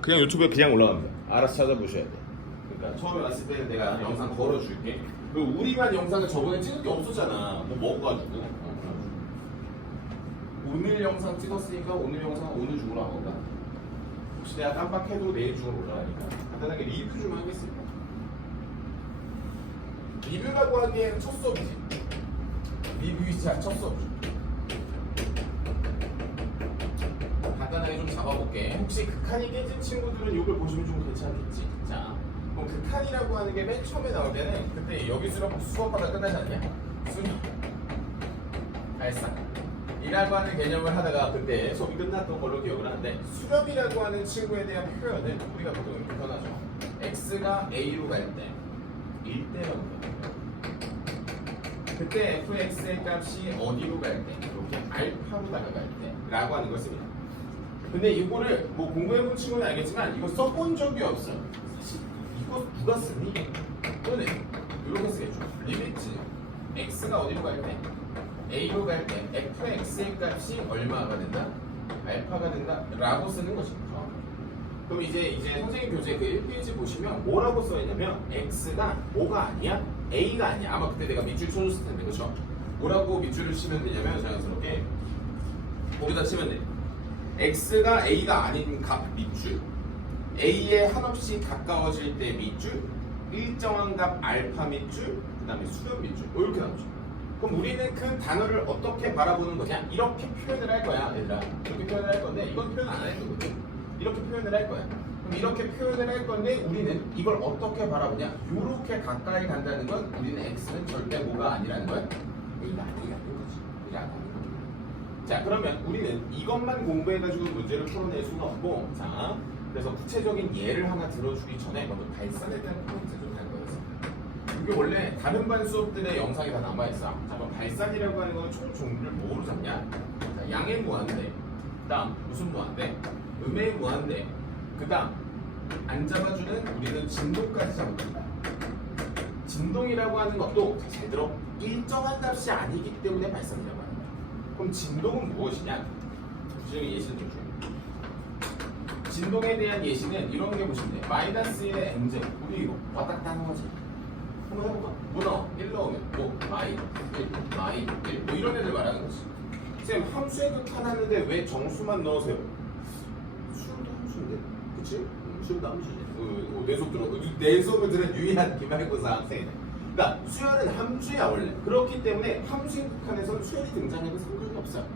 그냥 유튜브에 그냥 올라갑니다. 알아서 찾아보셔야 돼. 그러니까 처음에 왔을 때는 내가 영상 걸어줄게. 그리고 우리만 영상을 저번에 찍은 게 없었잖아. 뭐 먹어가지고. 오늘 영상 찍었으니까 오늘 영상 오늘 중으로 하던가. 혹시 내가 깜빡해도 내일 중으로 올라가니까 간단하게 리뷰 좀 하겠습니다. 리뷰라고 하기에는 첫 수업이지. 리뷰이자 첫 수업이지. 간단하게 좀 잡아볼게. 혹시 극한이 깨진 친구들은 이걸 보시면 좀 괜찮겠지. 자, 그럼 극한이라고 하는 게 맨 처음에 나올 때는 그때 여기 수업하다 끝나지 않냐? 수업 발상 이라고 하는 개념을 하다가 그때 수업이 끝났던 걸로 기억을 하는데, 수렴이라고 하는 친구에 대한 표현을 우리가 보통 이렇게 표현하죠. x가 a로 갈 때 1대라고 표현해요. 그때 fx의 값이 어디로 갈 때? 이렇게 알파로 다가갈 때 라고 하는 걸 씁니다. 근데 이거를 뭐 공부해본 친구는 알겠지만 이거 써본 적이 없어요. 사실 이거 누가 쓰니? 또는 이렇게 쓰겠죠. 리미트 x가 어디로 갈 때? a로 갈 때 fx의 값이 얼마가 된다? 알파가 된다? 라고 쓰는 것입니다. 그럼 이제 선생님 교재 그 1페이지 보시면 뭐라고 써있냐면 x가 뭐가 아니야? a가 아니야. 아마 그때 내가 밑줄 쳐줬을 텐데, 그렇죠? 뭐라고 밑줄을 치면 되냐면 자연스럽게 거기다 치면 돼. x가 a가 아닌 값 밑줄, a에 한없이 가까워질 때 밑줄, 일정한 값 알파 밑줄, 그 다음에 수렴 밑줄, 뭐 이렇게 나오죠. 그럼 우리는 그 단어를 어떻게 바라보는 거냐? 이렇게 표현을 할 거야, 얘들아. 이렇게 표현을 할 건데 이건 표현 안 해도 거지. 이렇게 표현을 할 거야. 그럼 이렇게 표현을 할 건데 우리는 이걸 어떻게 바라보냐? 이렇게 가까이 간다는 건 우리는 x는 절대 뭐가 아니라는 거야? a가 아니라는 거지. 그게 안 하는 거야. 자, 그러면 우리는 이것만 공부해가지고 문제를 풀어낼 수는 없고, 자, 그래서 구체적인 예를 하나 들어주기 전에 먼저 발산에 대한 포인트 좀 할 거였습니다. 이게 원래 다른 반 수업들의 영상이 다 남아있어. 자, 그럼 발산이라고 하는 건 총 종류를 뭐로 잡냐? 자, 양의 무한대, 그 다음 무슨 무한대? 음의 무한대, 그 다음 안 잡아주는 우리는 진동까지 잡아줍니다. 진동이라고 하는 것도 잘 들어, 일정한 값이 아니기 때문에 발산이라고 합니다. 그럼 진동은 무엇이냐? 구체적인 예시를 좀 줘요. 진동에 대한 예시는 이런 게 보시면 돼. 마이너스 1의 m제, 우리 이거 왔다 갔다 하는 거지. 한번 해볼까? 뭐 넣어? 1 넣으면 뭐 마이너스 1, 마이너스 1, 뭐 이런 애들 말하는 거지. 쌤, 함수의 극한 하는데 왜 정수만 넣으세요? 수열도 함수인데, 그치? 수열도 함수지. 내 수업 들어. 내 수업을 들은 유일한 기말고사 학생이네. 그러니까 수열은 함수야 원래. 그렇기 때문에 함수의 극한에서는 수열이 등장해도 상관이 없어요.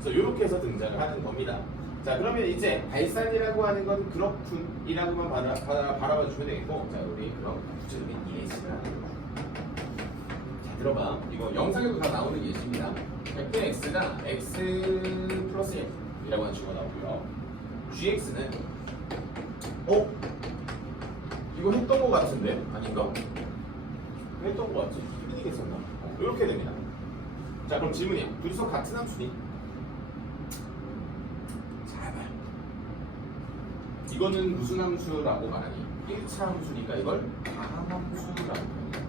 그래서 이렇게 해서 등장을 하는 겁니다. 자, 그러면 이제 발산이라고 하는 건 그렇군이라고만 바라봐 주면 되겠고, 자, 우리 그럼 구체적인 예시를 하는 거예요. 자, 들어봐. 이거 영상에도 다 나오는 예시입니다. fx가 x 플러스 1이라고 하는 식으로 나오고요. gx는 이거 했던 거 같은데? 아닌가? 했던 거 같지? 틀리게 썼나? 이렇게 됩니다. 자, 그럼 질문이야. 둘이서 같은 함수니? 잘 봐. 이거는 무슨 함수라고 말하니? 1차 함수니까 이걸 다항함수라고 표현해요.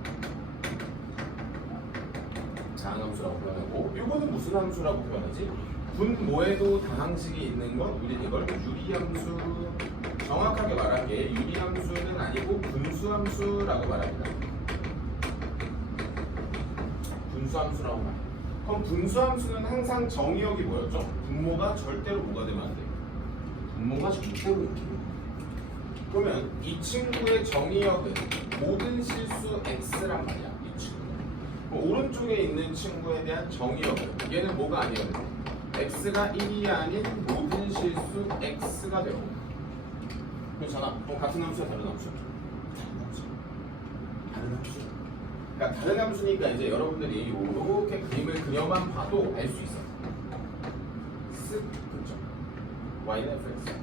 다항함수라고 표현하고, 이거는 무슨 함수라고 표현하지? 분모에도 다항식이 있는 건 우리는 이걸 유리함수, 정확하게 말하기에 유리함수는 아니고 분수함수라고 말합니다. 분수함수라고 말해요. 그럼 분수함수는 항상 정의역이 뭐였죠? 분모가 절대로 뭐가 되면 안 돼요? 분모가 절대로 이렇게. 그러면 이 친구의 정의역은 모든 실수 x란 말이야. 이 친구는. 오른쪽에 있는 친구에 대한 정의역은 얘는 뭐가 아니거든? x가 1이 아닌 모든 실수 x가 되고. 그렇잖아. 그럼 같은 함수야, 다른 함수야? 다른 함수. 다른 함수. 그러니까 다른 함수니까 이제 여러분들이 이렇게 그림을 그려만 봐도 알 수 있어. 그렇죠. y는 fx.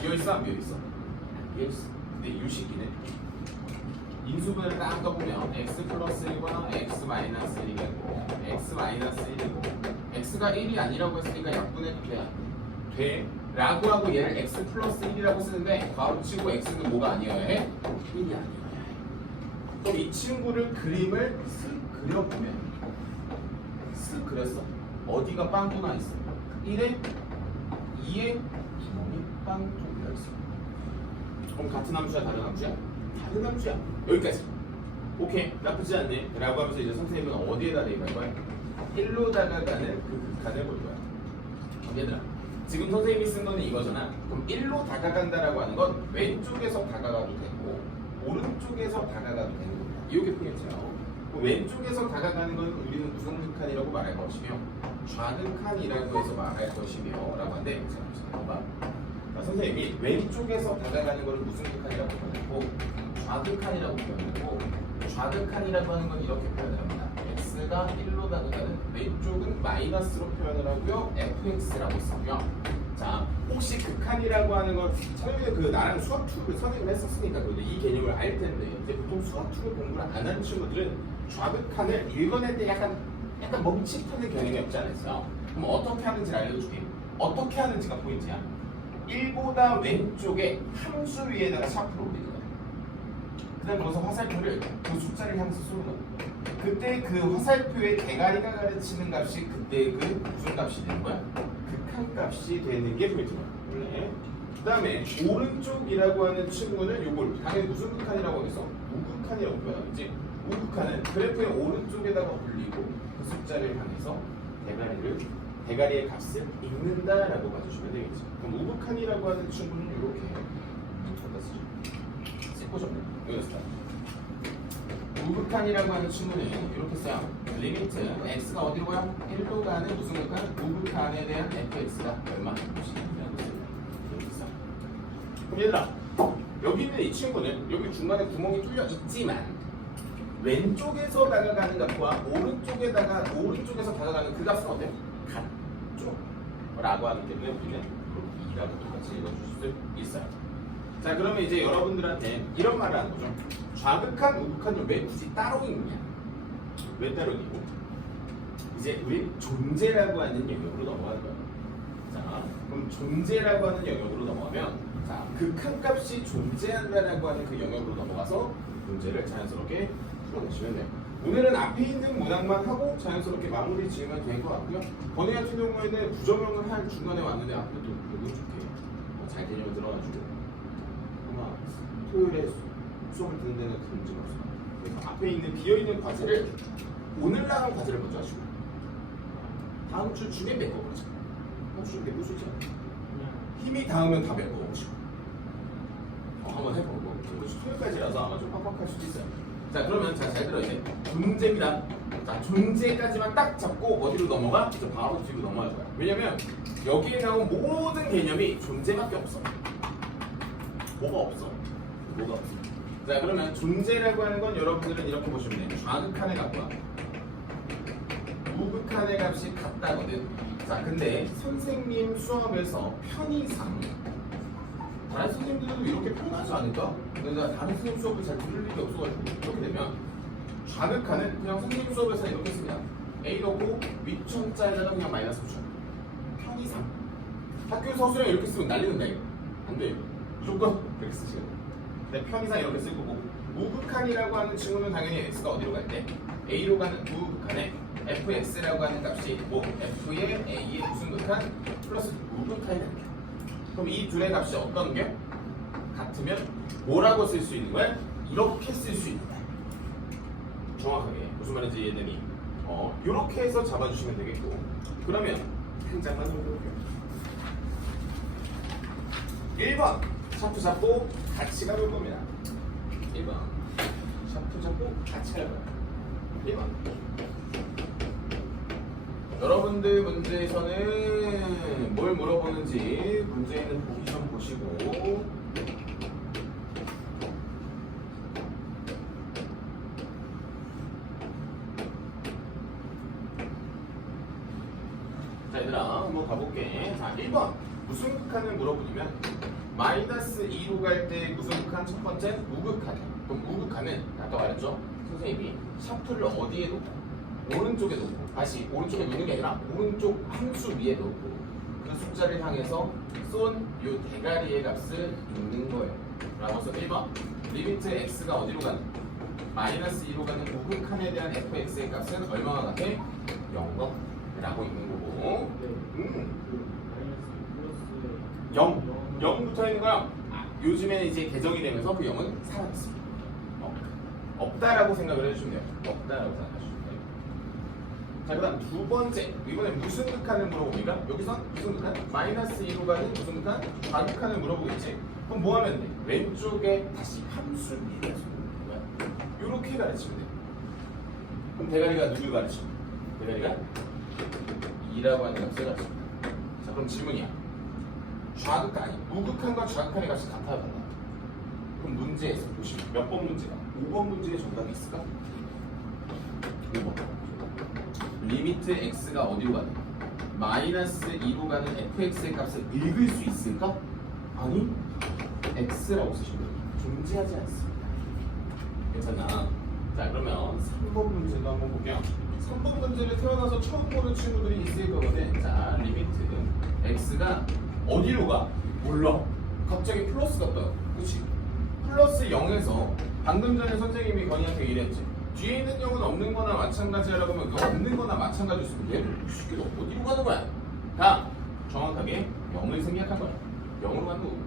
비어있어, 안 비어있어? 비어있어. 근데 유식이네. 인수분해를 딱 떠보면 x 플러스 1과 x 마이너스 1이 되고 x 마이너스 1이고 x가 1이 아니라고 했으니까 약분해도 돼. 라고 하고 얘를 x 플러스 1이라고 쓰는데 괄호치고 x는 뭐가 아니어야 해? 1이 아니어야 해. 그럼 이 친구를 그림을 쓱 그려보면 쓱 그렸어. 어디가 빵꾸 나 있어? 1에 2에 구멍이 쌍방통이 있어. 그럼 같은 함수야 다른 함수야? 다른 함수야. 여기까지. 오케이 나쁘지 않네 라고 하면서 이제 선생님은 어디에다 대입할 거야? 1로 다가가는 그 극한을 볼 거야. 얘들아 지금 선생님이 쓴 거는 이거잖아. 그럼 1로 다가간다라고 하는 건 왼쪽에서 다가가도 되고 오른쪽에서 다가가도 되는 겁니다. 이렇게 보겠죠. 왼쪽에서 다가가는 건 우리는 무슨 극한이라고 말할 것이며 좌극한이라고 해서 말할 것이며 라고 하는데 잠깐만 선생님이 왼쪽에서 다가가는 걸 무슨 극한이라고 표현했고 좌극한이라고 표현했고 좌극한이라고 하는 건 이렇게 표현을 합니다. x가 1로 다가가는 왼쪽은 마이너스로 표현을 하고요. fx라고 쓰고요. 자, 혹시 극한이라고 하는 건 처음에 그 나랑 수학 투를 선생님 했었으니까 이 개념을 알 텐데 이제 보통 수학 투를 공부를 안 하는 친구들은 좌극한을 읽어낼 때 약간 멈칫하는 경향이 없지 않았어요. 그럼 어떻게 하는지 알려줄게. 어떻게 하는지가 포인트야. 1보다 왼쪽에 함수 위에다가 샤프를 올리는 거야. 그 다음에 거기서 화살표를 그 숫자를 향해서 쏘는 거야. 그때 그 화살표의 대가리가 가르치는 값이 그때 그 무슨 값이 되는 거야? 극한 값이 되는 게 포인트야. 원래. 그 다음에 오른쪽이라고 하는 친구는 요걸 당연히 무슨 극한이라고 하겠어? 우극한이라고 표현하겠지. 우극한은 그래프의 오른쪽에다가 올리고 그 숫자를 향해서 대가리의 값을 읽는다라고 봐주시면 되겠죠. 그럼 우극한이라고 하는 친구는 이렇게 갖다 쓰죠. 씻고 접네. 여기서 우극한이라고 하는 친구는 이렇게 써요. 리미트 x가 어디로 가요? 1로 가는 무슨 극한? 우극한에 대한 fx가 얼마라고 써요. 그럼 얘들아 여기 있는 이 친구는 여기 중간에 구멍이 뚫려 있지만 왼쪽에서 다가가는 값과 오른쪽에서 다가가는 그 값은 어때요? 같죠? 라고 하기 때문에 우리는 2라고 똑같이 읽어줄 수 있어요. 자 그러면 이제 여러분들한테 이런 말을 하는 거죠. 좌극한, 우극한을 왜 굳이 따로 읽느냐? 왜 따로 읽고? 이제 우리 존재라고 하는 영역으로 넘어가는 거예요. 자 그럼 존재라고 하는 영역으로 넘어가면 자 극한 값이 존재한다라고 하는 그 영역으로 넘어가서 문제를 자연스럽게 풀어내시면 돼요. 오늘은 앞에 있는 문항만 하고 자연스럽게 마무리 지으면 될 것 같고요. 번외 같은 경우에는 부정형을 한 중간에 왔는데 앞에도 보기 좋게 잘 개념을 들어가지고 아마 토요일에 수업을 듣는 데는 큰 문제가 없어요. 그래서 앞에 있는 비어있는 과제를 오늘 나온 과제를 먼저 하시고 다음 주 중에 메꿔보자. 다음 주 중에 메꿀 수 있잖아. 힘이 닿으면 다 메꿔보시고 한번 해보고 토요일까지라서 아마 좀 빡빡할 수도 있어요. 자 그러면 잘 들어야 돼. 존재입니다. 자 존재까지만 딱 잡고 어디로 넘어가? 이제 바로 뒤로 넘어갈 거야. 왜냐면 여기에 나온 모든 개념이 존재밖에 없어. 뭐가 없어? 자 그러면 존재라고 하는 건 여러분들은 이렇게 보시면 돼요. 좌극한의 값과 우극한의 값이 같다거든. 자 근데 선생님 수업에서 편의상 다른 선생님들도 이렇게 표현하지 않을까? 내가 다른 선생님 수업을 잘 들을 일이 없어가지고 이렇게 되면 좌극한은 그냥 선생님 수업에서 이렇게 씁니다. A 넣고 윗천자에다가 그냥 마이너스 붙여. 편의상 학교 서술형 이렇게 쓰면 난리는다 이거. 안 돼. 무조건 이렇게 쓰시면 돼. 근데 편의상 이렇게 쓸 거고 우극한이라고 하는 친구는 당연히 x가 어디로 갈 때 A로 가는 우극한에 fx라고 하는 값이 뭐 f의 a의 무슨 극한 플러스 우극한이 됩니다. 그럼 이 둘의 값이 어떤 게? 같으면 뭐라고 쓸 수 있는 거야? 이렇게 쓸 수 있다. 정확하게 무슨 말인지 이해되니? 이렇게 해서 잡아주시면 되겠고 그러면 한 장만 더 볼게요. 1번 샤프 잡고 같이 가볼 겁니다. 1번 샤프 잡고 같이 갈 거야. 1번 여러분들 문제에서는 뭘 물어보는지 문제는 보기 좀 보시고 자 얘들아 한번 가볼게. 자 1번 무슨 극한을 물어보냐면 마이너스 2로 갈 때 무슨 극한? 첫 번째 우극한. 그럼 우극한은 아까 말했죠? 선생님이 샤프를 어디에 놓고 오른쪽에 놓고 다시 오른쪽에 놓는 게 아니라 오른쪽 함수 위에 놓고 그 숫자를 향해서 쏜 요 대가리의 값을 읽는 거예요. 라고 해서 1번 리미트 x가 어디로 가는? 마이너스 2로 가는 우극한에 대한 fx의 값은 얼마가 같아? 0거 라고 읽는 거고 0 0 붙어 있는 거야. 요즘에는 이제 개정이 되면서 그 0은 사라졌습니다. 없다라고 생각을 해주시면 돼요. 없다라고 생각하시면 돼요. 자, 그 다음 두 번째. 이번엔 무슨 극한을 물어봅니까? 여기서 무슨 극한? 마이너스 2로 가는 무슨 극한? 좌극한을 물어보겠지? 그럼 뭐 하면 돼? 왼쪽에 다시 함수 미래에서 이렇게 가르치면 돼. 그럼 대가리가 누굴 가르쳐? 대가리가 2라고 하는 값을 가르칩니다. 자, 그럼 질문이야. 좌극한이 우극한과 좌극한의 값이 같아야 달라. 그럼 문제에서 보시면 몇 번 문제가? 5번 문제에 정답이 있을까? 5번. 리미트 x가 어디로 가는? 마이너스 2로 가는 fx의 값을 읽을 수 있을까? 아니, x라고 쓰시면 돼요. 존재하지 않습니다. 괜찮나? 자, 그러면 3번 문제도 한번 볼게요. 3번 문제를 태어나서 처음 보는 친구들이 있을 거거든. 자, 리미트 x가 어디로 가? 몰라. 갑자기 플러스가 떠요. 그치? 플러스 0에서 방금 전에 선생님이 건이한테 이랬지. 뒤에 있는 0은 없는 거나 마찬가지라고 하면 그 없는 거나 마찬가지였으면 얘를 쉽게 어디로 가는 거야? 다 정확하게 0을 생략한 거야. 0으로 가는 우극한.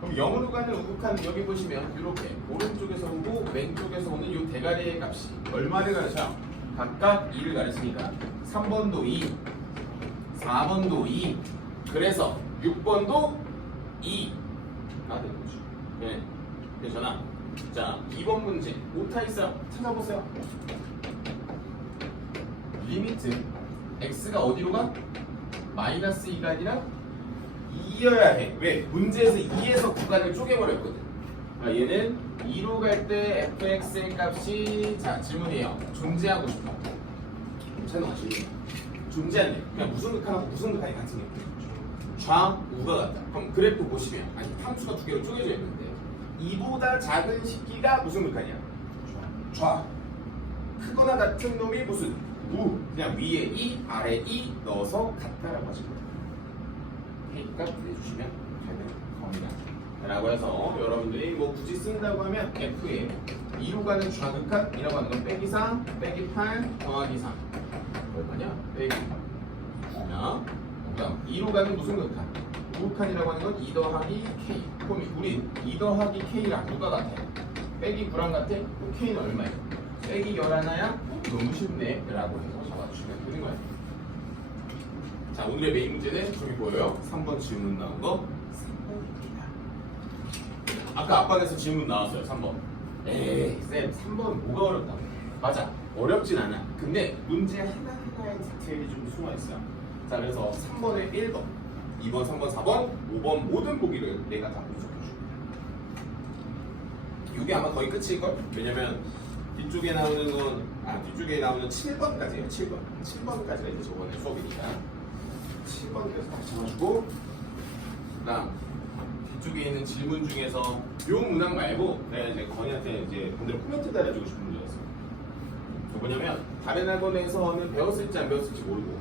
그럼 0으로 가는 우극한 여기 보시면 이렇게 오른쪽에서 오고 왼쪽에서 오는 이 대가리의 값이 얼마를 가르쳐요? 각각 2를 가르치니까 3번도 2, 4번도 2, 그래서 6번도 2가 되는 거죠. 네. 괜찮아? 자, 2번 문제 오타 있어요. 찾아보세요. 리미트 x가 어디로 가? 마이너스 2가 아니라 2여야 해. 왜? 문제에서 2에서 구간을 쪼개버렸거든. 얘는 2로 갈 때 fx의 값이 자 질문이에요. 존재하고 싶어. 괜찮아? 존재한대. 그냥 무슨 극한하고 무슨 극한이 같은 게 좌우가 같다. 그럼 그래프 보시면 아니 함수가 두 개로 쪼개져 있는데 2보다 작은 식기가 무슨 극한이야? 좌. 크거나 같은 놈이 무슨? 우. 그냥 위에 2, 아래 2 넣어서 같다라고 하시면 돼요. K값 내주시면 되는 겁니다. 라고 해서 여러분들이 뭐 굳이 쓴다고 하면 F에 2로 가는 좌극한이라고 하는 건 빼기 3, 빼기 8, 더하기 3 얼마냐? 빼기 9냐? 그다음 2로 가는 무슨 극한? 우극한이라고 하는 건 2 더하기 K. 그럼 우리 2 더하기 K랑 누가 같아? 빼기 9랑 같아? 그럼 K는 얼마야? 빼기 11야? 너무 쉽네 라고 해서 잡아주시면 되는 거예요. 자, 오늘의 메인 문제는 저기 보여요? 3번 질문 나온 거 3번입니다. 아까 앞방에서 질문 나왔어요. 3번. 에이 쌤 3번 뭐가 어렵다고? 맞아, 어렵진 않아. 근데 문제 하나하나에 디테일이 좀 숨어있어요. 자, 그래서 3번에 1번, 2번, 3번, 4번, 5번 모든 보기를 내가 다 분석해줄게. 이게 아마 거의 끝일걸? 왜냐면 뒤쪽에 나오는 건 뒤쪽에 나오는 7번까지예요. 7번까지가 이제 저번에 수업이니까 7번까지 다 잡아주고, 그다음 뒤쪽에 있는 질문 중에서 요 문항 말고 내가 이제 건이한테 이제 반대로 코멘트 달아주고 싶은 문제였어. 뭐냐면 다른 학원에서는 배웠을지 안 배웠을지 모르고,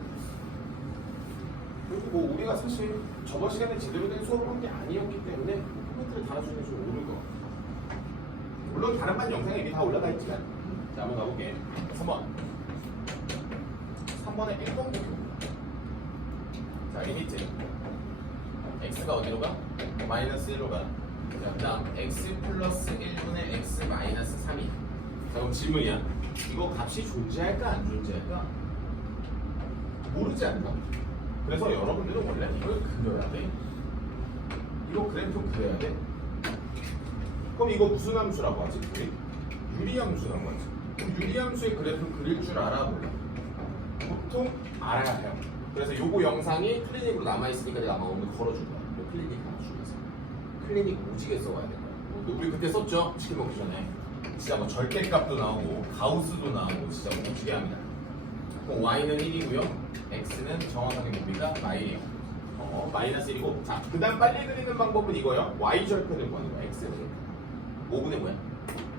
그리고 뭐 우리가 사실 저번 시간에 제대로 된 수업을 한 게 아니었기 때문에 코멘트를 달아주는 게 좀 오를 거. 물론 다른 반 영상에 이미 다 올라가 있지만, 자 한번 가볼게. 3번에 1번 보고. 자, 리미트 x가 어디로 가? 마이너스 1로 가. 자, 그 다음 x 플러스 1분의 x 마이너스 3이. 자, 그럼 질문이야. 이거 값이 존재할까 안 존재할까? 모르지 않나? 그래서 여러분들은 원래 이걸 그려야 돼. 이거 그래프 그려야 돼. 그럼 이거 무슨 함수라고 하지? 유리함수라고 하지. 그럼 유리함수의 그래프를 그릴 줄 알아 몰라? 보통 알아야 해요. 그래서 요거 영상이 클리닉으로 남아있으니까 내가 아마 오늘 걸어줄 거야. 요 클리닉 하나 중에서. 클리닉 오지게 써와야 될 거야. 우리 그때 썼죠? 치킨 먹기 전에. 진짜 뭐 절대값도 나오고 가우스도 나오고 진짜 오지게 합니다. 그럼 y는 1이고요. x는 정확하게 뭡니까? 마이너스 1. 마이너스 1이고. 자, 그 다음 빨리 그리는 방법은 이거예요. y 절편을 구하는 거야. x의 절편. 5분의 뭐야?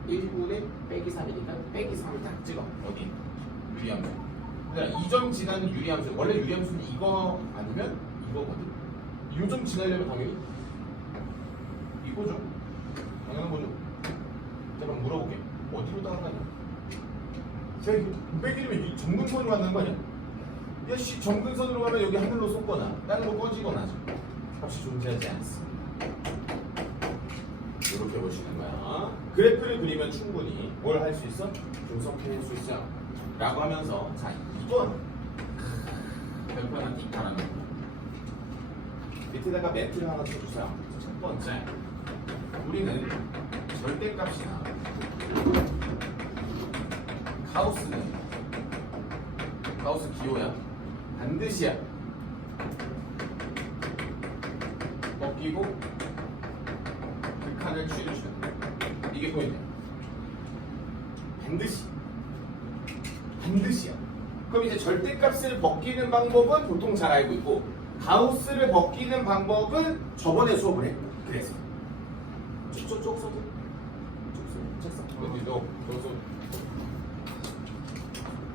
1분의 빼기 3이니까 빼기 3을 딱 찍어. 어디? 유리함수. 그러니까 2점 지나는 유리함수. 원래 유리함수는 이거 아니면 이거거든. 이 점 지나려면 당연히 이거죠. 당연한 거죠. 자, 그럼 물어볼게. 어디로 나가냐? 제가 이거 빼기면 이 정근선으로 간다는 거 아니야? 야, 씨, 정근선으로 가면 여기 하늘로 솟거나 땅으로 꺼지거나 하죠. 값이 존재하지 않습니다. 이렇게 보시는 거야. 그래프를 그리면 충분히 뭘 할 수 있어? 분석해낼 수 있어. 라고 하면서 자 이건 별표 하나 띡 달아놓고 밑에다가 멘트를 하나 쳐주세요. 첫 번째, 우리는 절대값이나 가우스 기호야 반드시야 벗기고 극한을 취해주시면 돼. 이게 포인트야. 반드시야. 그럼 이제 절대값을 벗기는 방법은 보통 잘 알고 있고 가우스를 벗기는 방법은 저번에 수업을 했고 그래서 쭉 써도 책상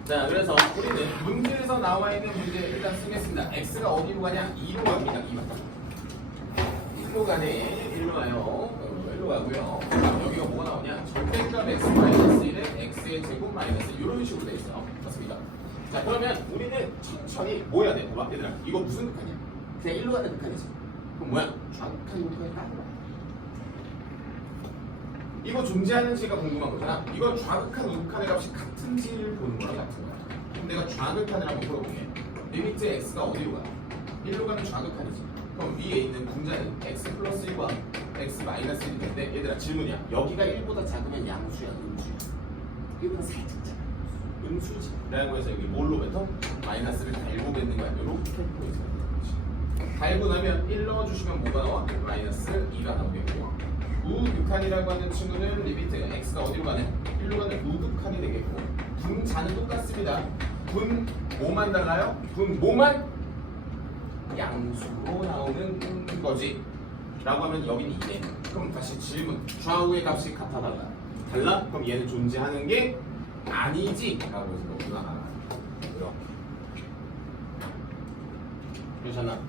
자 그래서 우리는 문제에서 나와 있는 문제 일단 쓰겠습니다. x가 어디로 가냐? 2로 갑니다. 2로 가네. 1로 가요. 1로 가고요. 그다음 여기가 뭐가 나오냐? 절대값 x-1은 x의 제곱 마이너스 이런 식으로 돼 있어요. 맞습니다. 자 그러면 우리는 천천히 뭐 해야 돼? 봐봐 얘들아 이거 무슨 극한이야? 그냥 1로 가는 극한이지. 그럼 뭐야? 좌극한 극한이 따로 이거 존재하는지가 궁금한 거잖아. 이건 좌극한 우극한의 값이 같은지를 보는 거랑 같은 거야. 그럼 내가 좌극한을 한번 풀어볼게. 리미트 x가 어디로 가? 1로 가는 좌극한이지. 그럼 위에 있는 분자는 x 플러스 1과 x 마이너스 1인데 얘들아 질문이야. 여기가 1보다 작으면 양수야 음수야? 1보다 살짝 작아 음수지. 라고 해서 여기 뭘로 뱉어? 마이너스를 달고 뱉는 거야. 이렇게 포인트가 되는 거지. 달고 나면 1 넣어주시면 뭐가 나와? 마이너스 2가 나오겠고요. 우극한이라고 하는 친구는 리미트 x가 어디로 가네? 1로 가는 우극한이 되겠고 분자는 똑같습니다. 분 뭐만 달라요? 분 뭐만 양수로 나오는 거지 라고 하면 여기는 2네. 그럼 다시 질문 좌우의 값이 같아 달라? 그럼 얘는 존재하는 게 아니지 라고 해서 너무나 그러잖아.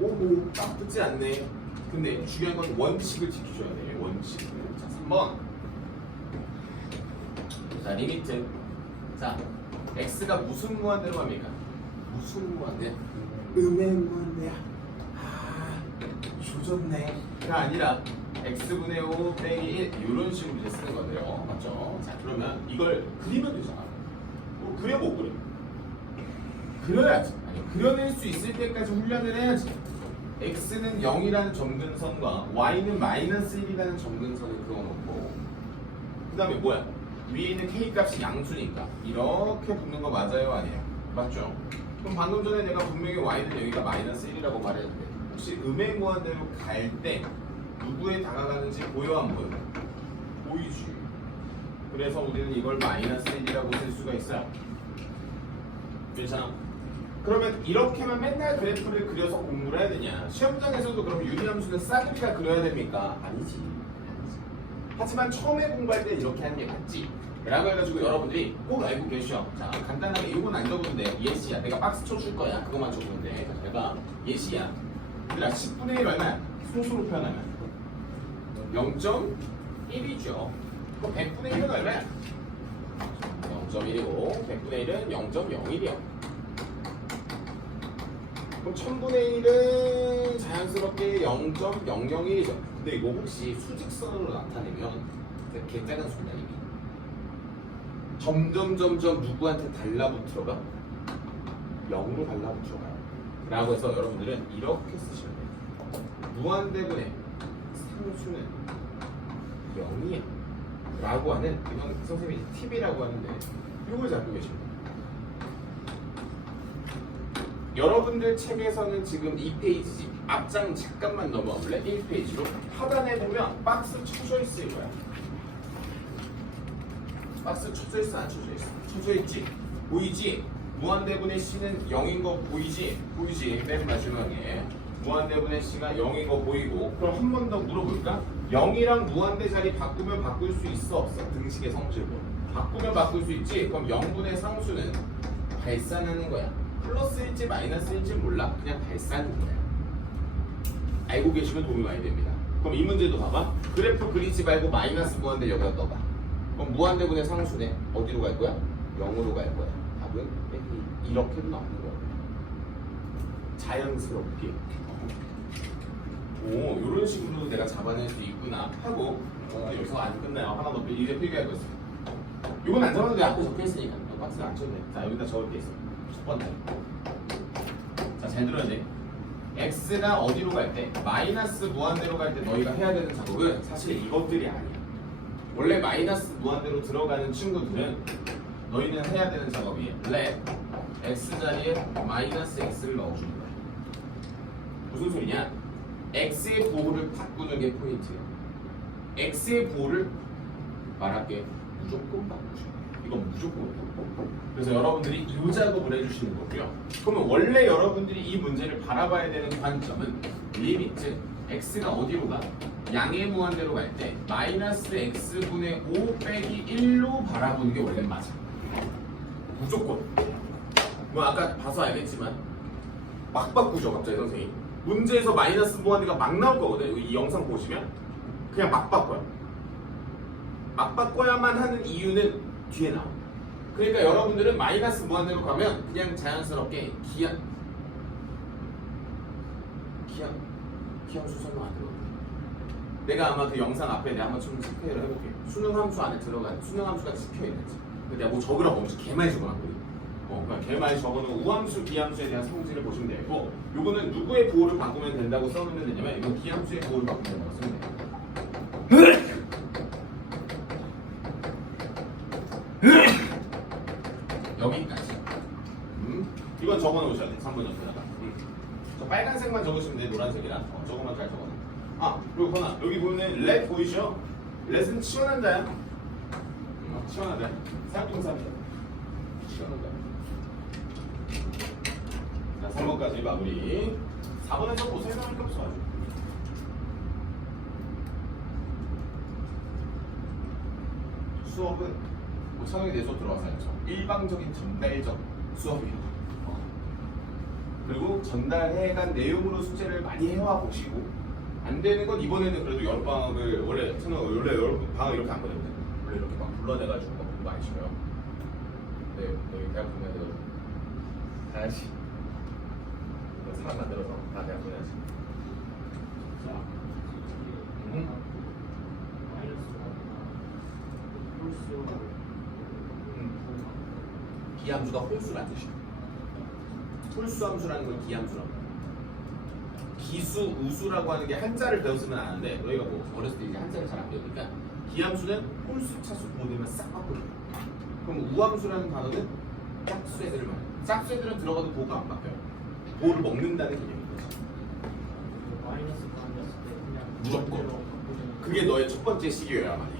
오호 딱 붙지 않네. 근데 중요한 건 원칙을 지켜줘야 돼. 원칙을. 자, 3번. 자, 리미트. 자, x가 무슨 무한대로 갑니까? 무슨 무한대? 음의 무한대야. 아, 조졌네.가 아니라 x분의 5 빼기 1 이런 식으로 이제 쓰는 거예요. 맞죠? 자, 그러면 이걸 그리면 되잖아. 그려 못 그려? 그려야지. 아니, 그려낼 수 있을 때까지 훈련을 해야지. x는 0이라는 점근선과 y는 마이너스 1이라는 점근선을 그어놓고 그 다음에 뭐야? 위에 있는 k 값이 양수니까 이렇게 붙는 거 맞아요? 아니에요? 맞죠? 그럼 방금 전에 내가 분명히 y는 여기가 마이너스 1이라고 말했는데 혹시 음의 무한대로 갈 때 누구에 다가가는지 보여 안 보여? 보이지. 그래서 우리는 이걸 마이너스 1이라고 쓸 수가 있어요. 괜찮아? 그러면 이렇게만 맨날 그래프를 그려서 공부를 해야 되냐? 시험장에서도 그럼 유리함수는 싸그리가 그려야 됩니까? 아니지. 하지만 처음에 공부할 때 이렇게 하는 게 맞지. 라고 해가지고 여러분들이 꼭 알고 계셔. 자, 간단하게 이건 안 적었는데 예시야. 내가 박스 쳐줄 거야. 그것만 적었는데 내가 예시야. 얘들아 10분의 1 얼마야? 소수로 표현하면 0.1이죠. 그럼 100분의 1은 얼마야? 0.1이고 100분의 1은 0.01이야. 그럼 1000분의 1은 자연스럽게 0.001이죠. 근데 이거 혹시 수직선으로 나타내면 개 작은 수다 이미. 점점 누구한테 달라붙어 가? 0으로 달라붙어 가요. 라고 해서 여러분들은 이렇게 쓰시면 돼요. 무한대분의 상수는 0이야. 라고 하는 이건 선생님이 팁이라고 하는데 이걸 잡고 계십니다. 여러분들 책에서는 지금 2페이지지. 앞장 잠깐만 넘어가 볼래? 1페이지로. 하단에 보면 박스 쳐져 있을 거야. 박스 쳐져 있어? 안 쳐져 있어? 쳐져 있지? 보이지? 무한대분의 C는 0인 거 보이지? 보이지? 맨 마지막에 무한대분의 C가 0인 거 보이고. 그럼 한 번 더 물어볼까? 0이랑 무한대 자리 바꾸면 바꿀 수 있어? 없어? 등식의 성질로 바꾸면 바꿀 수 있지? 그럼 0분의 상수는 발산하는 거야. 플러스일지 마이너스일지 몰라. 그냥 발산인 거야. 알고 계시면 도움이 많이 됩니다. 그럼 이 문제도 봐봐. 그래프 그리지 말고 마이너스 무한대 여기다 넣어봐. 그럼 무한대분의 상수네. 어디로 갈 거야? 0으로 갈 거야. 답은 이렇게도 나오는 거야. 자연스럽게. 오, 이런 식으로 내가 잡아낼 수 있구나 하고 여기서 안 끝나요. 하나 더 이제 필기할 거 있어. 이건 안 적어도 돼. 앞에 적혀 있으니까 박스를 안 쳐도 돼. 자, 여기다 적을 게 있어. 첫 번째. 자, 잘 들어야 돼. x가 어디로 갈 때? 마이너스 무한대로 갈 때 너희가 해야 되는 작업은 사실 이것들이 아니야. 원래 마이너스 무한대로 들어가는 친구들은 너희는 해야 되는 작업이 let x 자리에 마이너스 x를 넣어주는 거야. 무슨 소리냐? x의 보호를 바꾸는 게 포인트야. x의 보호를 말할게 무조건 바꾸죠. 이건 무조건. 그래서 여러분들이 이 작업을 해주시는 거고요. 그러면 원래 여러분들이 이 문제를 바라봐야 되는 관점은 리미트 x가 어디로 가? 양의 무한대로 갈 때 마이너스 x분의 5 빼기 1로 바라보는 게 원래 맞아. 무조건. 뭐 아까 봐서 알겠지만 막 바꾸죠 갑자기 선생님. 문제에서 마이너스 무한대가 막 나올 거거든. 이 영상 보시면 그냥 막 바꿔요. 막 바꿔야만 하는 이유는 뒤에 나와. 그러니까 여러분들은 마이너스 무한대로 가면 그냥 자연스럽게 기함수 설명 안 들어요. 내가 아마 그 영상 앞에 내가 한번 좀 체크를 해볼게. 수능 함수 안에 들어간 수능 함수가 찍혀 있는지. 근데 내가 뭐 적으라고 엄청 개 많이 적어놨거든. 그냥 개 많이 적어놓은 우함수, 비함수에 대한 성질을 보시면 되고, 요거는 누구의 보호를 바꾸면 된다고 써놓으면 되냐면 이건 비함수의 보호를 바꾸면 된다고 쓰면 돼요. 여기까지. 이건 적어놓으셔야 돼. 3번 옆에다가. 저 빨간색만 적으시면 돼. 노란색이랑. 저거만 잘 적어놔. 아, 그리고 하나. 여기 보면 let 보이죠? let은 시원한다야. 시원하다. 사용동사입니다. 시원하다. 자, 3번까지 마무리. 4번에서 뭐 설명할 게 없어 아주. 수업은 뭐 차영이 내 수업 들어와서 알죠. 일방적인 전달적 수업이에요. 그리고 전달해간 내용으로 숙제를 많이 해와 보시고 안 되는 건 이번에는 그래도 여름방학을 원래 여름방학 이렇게 안 보내거든요. 원래 이렇게 막 불러내가지고 막 공부 많이 시켜요. 네, 여기 대학 보내야 돼가지고 가야지. 사람 만들어서 다 대학 보내야지. 자, 기함수가 홀수라는 뜻이야. 홀수 함수라는 건 기함수라고. 기수, 우수라고 하는 게 한자를 배웠으면 아는데 너희가 뭐 어렸을 때 이제 한자를 잘 안 배우니까 기함수는 홀수, 차수, 보호되면 싹 바꾸는 거야. 그럼 우함수라는 단어는 짝수 애들을 말해. 짝수 애들은 들어가도 보호가 안 바뀌어요. 보호를 먹는다는 개념인 거지. 무조건. 그게 너의 첫 번째 시기여야 말이야.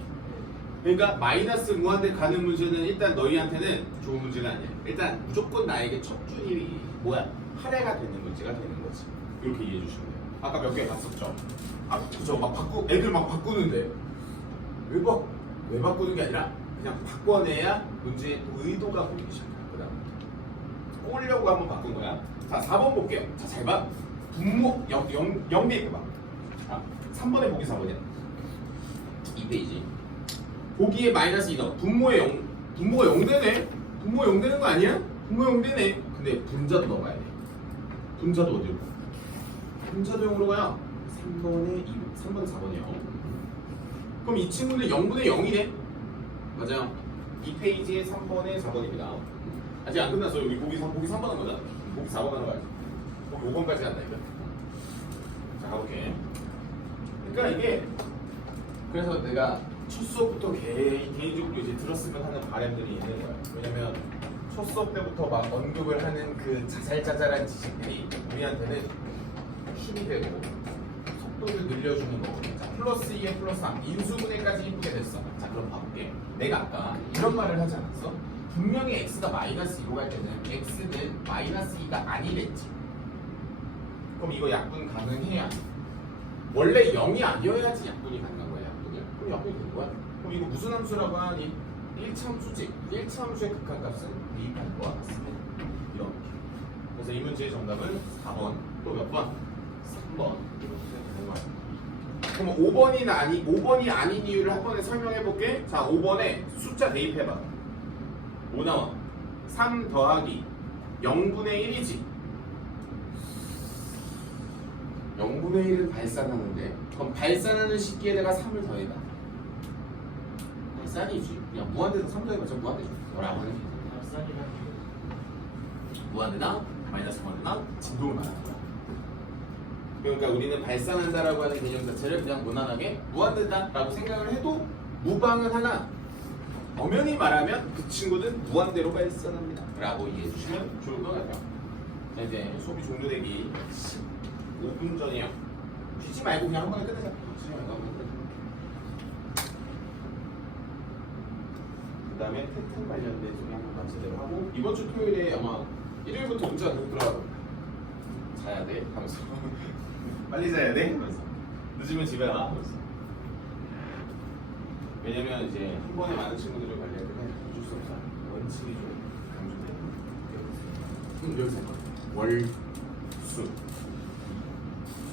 그러니까 마이너스 무한대 가는 문제는 일단 너희한테는 좋은 문제가 아니야. 일단 무조건 나에게 첫 줄이 할애가 되는 문제가 되는 거지. 이렇게 이해해 주시면 돼요. 아까 몇 개 봤었죠? 아, 그죠? 애들 막 바꾸는데 왜 바꾸는 게 아니라 그냥 바꿔내야 문제의 의도가 보이기 시작해요. 그다음 꼬으려고 한번 바꾼 거야. 자, 4번 볼게요. 자, 잘 봐. 분모 영대입해봐. 자, 3번에 보기 4번이야. 2페이지. 보기에 마이너스 2더. 분모가 0되네? 분모 0되는 거 아니야? 분모 0되네. 근데 분자도 넣어가야 돼. 분자도 어디로? 분자도 0으로 가요. 3번에 4번이요. 그럼 이 친구는 0분의 0이네? 맞아요. 이 페이지에 3번에 4번입니다. 아직 안 끝났어요. 여기 보기 3번 한 거다. 보기 4번 하는 거야. 보기 5번까지 간다니까. 자, 가볼게. 그러니까 이게 그래서 내가 첫 수업부터 개인적으로 이제 들었으면 하는 바람들이 있는 거야. 왜냐면 첫 수업 때부터 막 언급을 하는 그 자잘자잘한 지식들이 우리한테는 힘이 되고 속도를 늘려주는 거거든. 자, 플러스 2에 플러스 3 인수분해까지 이쁘게 됐어. 자, 그럼 봐볼게. 내가 아까 이런 말을 하지 않았어? 분명히 x가 마이너스 2로 갈 때는 x는 마이너스 2가 아니랬지. 그럼 이거 약분 가능해야 원래 0이 아니어야지 약분이 가능한 거야. 그럼 약분이 된 거야. 그럼 이거 무슨 함수라고 하니? 1차함수지. 1차함수의 극한값은 대입할 거야. 이렇게. 그래서 이 문제의 정답은 4번. 또 몇 번? 3번. 그럼 5번이 아닌 이유를 한 번에 설명해 볼게. 자, 5번에 숫자 대입해봐. 뭐 나와? 3 더하기 0분의 1이지. 0분의 1은 발산하는데 그럼 발산하는 식기에다가 3을 더해봐. 발산이지. 그냥 무한대에서 3 더해봐. 저 무한대죠. 뭐라고 하는 게 무한대나 마이너스 무한대나 진동을 말하는 거야. 그러니까 우리는 발산한다라고 하는 개념 자체를 그냥 무난하게 무한대다라고 생각을 해도 무방은 하나 엄연히 말하면 그 친구는 무한대로 발산합니다 라고 이해해 주시면 좋을 것 같아요. 자, 이제 수업이 종료되기 15분 전이에요. 쉬지 말고 그냥 한 번에 끝내자. 쉬지 말고 한 번에 끝내자. 그 다음에 태풍 관련된 소리 한번 감사대로 하고 이번 주 토요일에 아마 일요일부터 문자가 계속 들어가 겁니다. 자야 돼? 하면서 빨리 자야 돼? 하면서 늦으면 집에 가? 하면서 왜냐면 이제 한 번에 많은 친구들을 관리할 때는 어쩔 수 없어. 원칙이 좀 강조되는 여기서 월, 수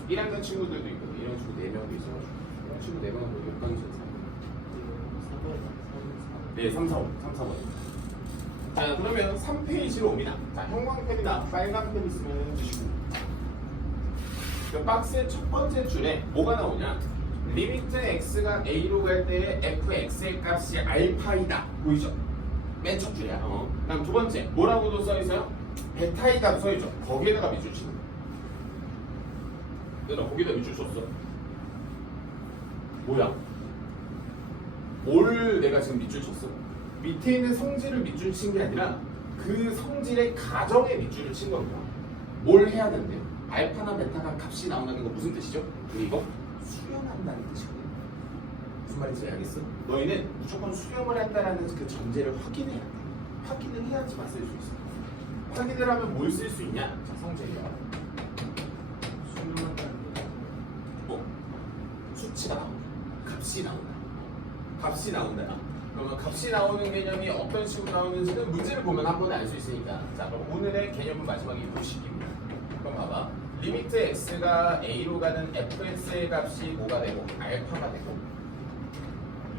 1학년 친구들도 있거든. 1학년 친구 4명도 있어가지고 1학년 친구 4명은 거의 역강이 좋다. 네, 3, 4번. 자, 그러면 3페이지로 옵니다. 자, 형광펜이나 빨간 펜 있으면 주시고 그 박스의 첫 번째 줄에 뭐가 나오냐? 리미트 x가 a로 갈 때의 fx의 값이 알파이다. 보이죠? 맨 첫 줄이야. 그다음 두 번째 뭐라고도 써 있어요? 베타이다 써 있죠. 거기에다가 밑줄 치는 거야. 내가 거기다 밑줄 쳤어. 뭐야? 뭘 내가 지금 밑줄 쳤어? 밑에 있는 성질을 밑줄 친 게 아니라 그 성질의 가정에 밑줄을 친 겁니다. 뭘 해야 되는데? 알파나 베타가 값이 나온다는 거 무슨 뜻이죠? 우리 이거 수렴한다는 뜻이거든. 무슨 말인지 알겠어? 너희는 무조건 수렴을 한다는 그 전제를 확인해야 돼. 확인을 해야지만 쓸 수 있어. 확인을 하면 뭘 쓸 수 있냐? 자, 성질이야. 수렴한다는 게 수치가 나온다. 값이 나온다. 값이 나온다. 그러면 값이 나오는 개념이 어떤 식으로 나오는지는 문제를 보면 한 번에 알 수 있으니까. 자, 그럼 오늘의 개념은 마지막에 이식입니다. 그럼 봐봐. 리미트 x가 a로 가는 fx의 값이 뭐가 되고 알파가 되고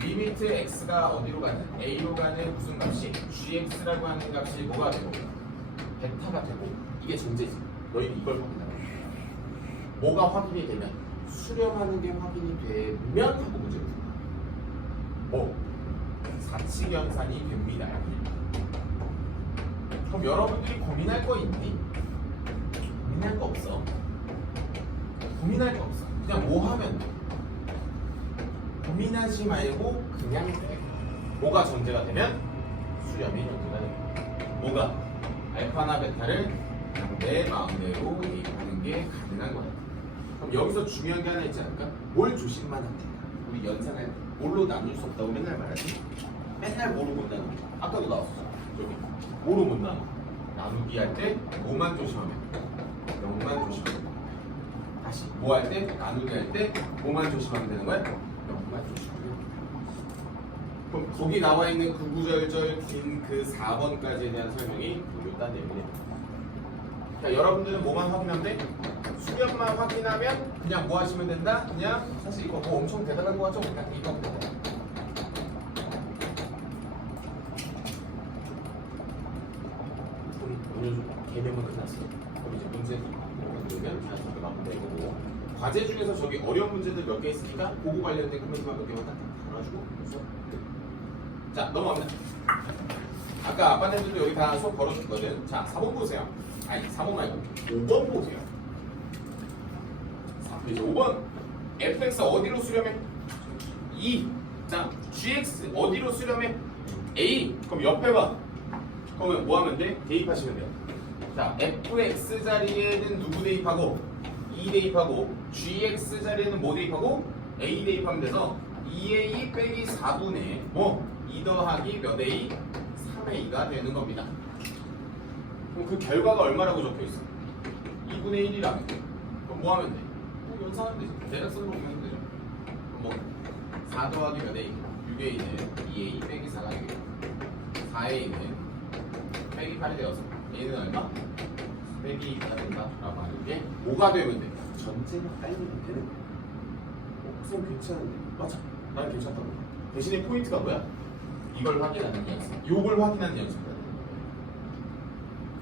리미트 x가 어디로 가는 a로 가는 무슨 값이 gx라고 하는 값이 뭐가 되고 베타가 되고 이게 전제지. 너희는 이걸 확인하라. 뭐가 확인이 되면 수렴하는 게 확인이 되면 하고 문제를 푼다. 사칙연산이 됩니다. 그럼 여러분들이 고민할 거 있니? 고민할 거 없어. 고민할 거 없어. 그냥 뭐 하면 돼. 고민하지 말고 그냥 돼. 뭐가 전제가 되면 수렴이 전제가 됩니다. 뭐가? 알파나 베타를 내 마음대로 대입하는 게 가능한 거야. 그럼 여기서 중요한 게 하나 있지 않을까? 뭘 조심만 하면 돼. 우리 연산할 때 뭘로 나눌 수 없다고 맨날 말하지? 맨날 뭐로 못 나누? 아까도 나왔어. 여기 뭐로 못 나누? 나누기 할 때 뭐만 조심하면 돼. 0만 조심하면 돼. 다시 뭐 할 때? 나누기 할 때 뭐만 조심하면 되는 거야? 0만 조심하면 돼. 그럼 거기 나와 있는 그 구절절 긴 그 4번까지에 대한 설명이 요딴 내용이에요. 자, 여러분들은 뭐만 확인하면 돼? 수렴만 확인하면 그냥 뭐 하시면 된다? 그냥 사실 이거 뭐 엄청 대단한 거 같죠? 그냥 이거 하면 된다. 오늘 개념은 끝났어. 그럼 이제 문제 그러면 그냥 저기 하면 되고 과제 중에서 저기 어려운 문제들 몇 개 있으니까 그거 관련된 코멘트만 몇 개만 딱 달아주고 자, 넘어갑니다. 아까 아빠네들도 여기 다 수업 걸어줬거든. 자, 4번 보세요. 아니, 4번 말고 5번 보세요. 이제 5번 fx 어디로 수렴해? 2. 자, gx 어디로 수렴해? a. 그럼 옆에 봐. 그러면 뭐 하면 돼? 대입하시면 돼요. 자, fx 자리에는 누구 대입하고 2 대입하고 gx 자리에는 뭐 대입하고 a 대입하면 돼서 2a 빼기 4분의 뭐 2 더하기 몇 a? 3a가 되는 겁니다. 그럼 그 결과가 얼마라고 적혀있어? 2분의 1이라면 그럼 뭐 하면 돼? 연산하면 되지. 대략선으로 보면 되죠. 뭐 4 더하기 몇 a? 6a는 2a 빼기 4가 되겠고 4a는 빼기 8이 되어서 a는 얼마? 빼기 2가 된다라고 하는 게 뭐가 되면 돼? 전체가 깔리면 되는 거야. 쌤 괜찮은데? 맞아. 난 괜찮다고. 대신에 포인트가 뭐야? 이걸 확인하는 연습. 요걸 확인하는 연습이야.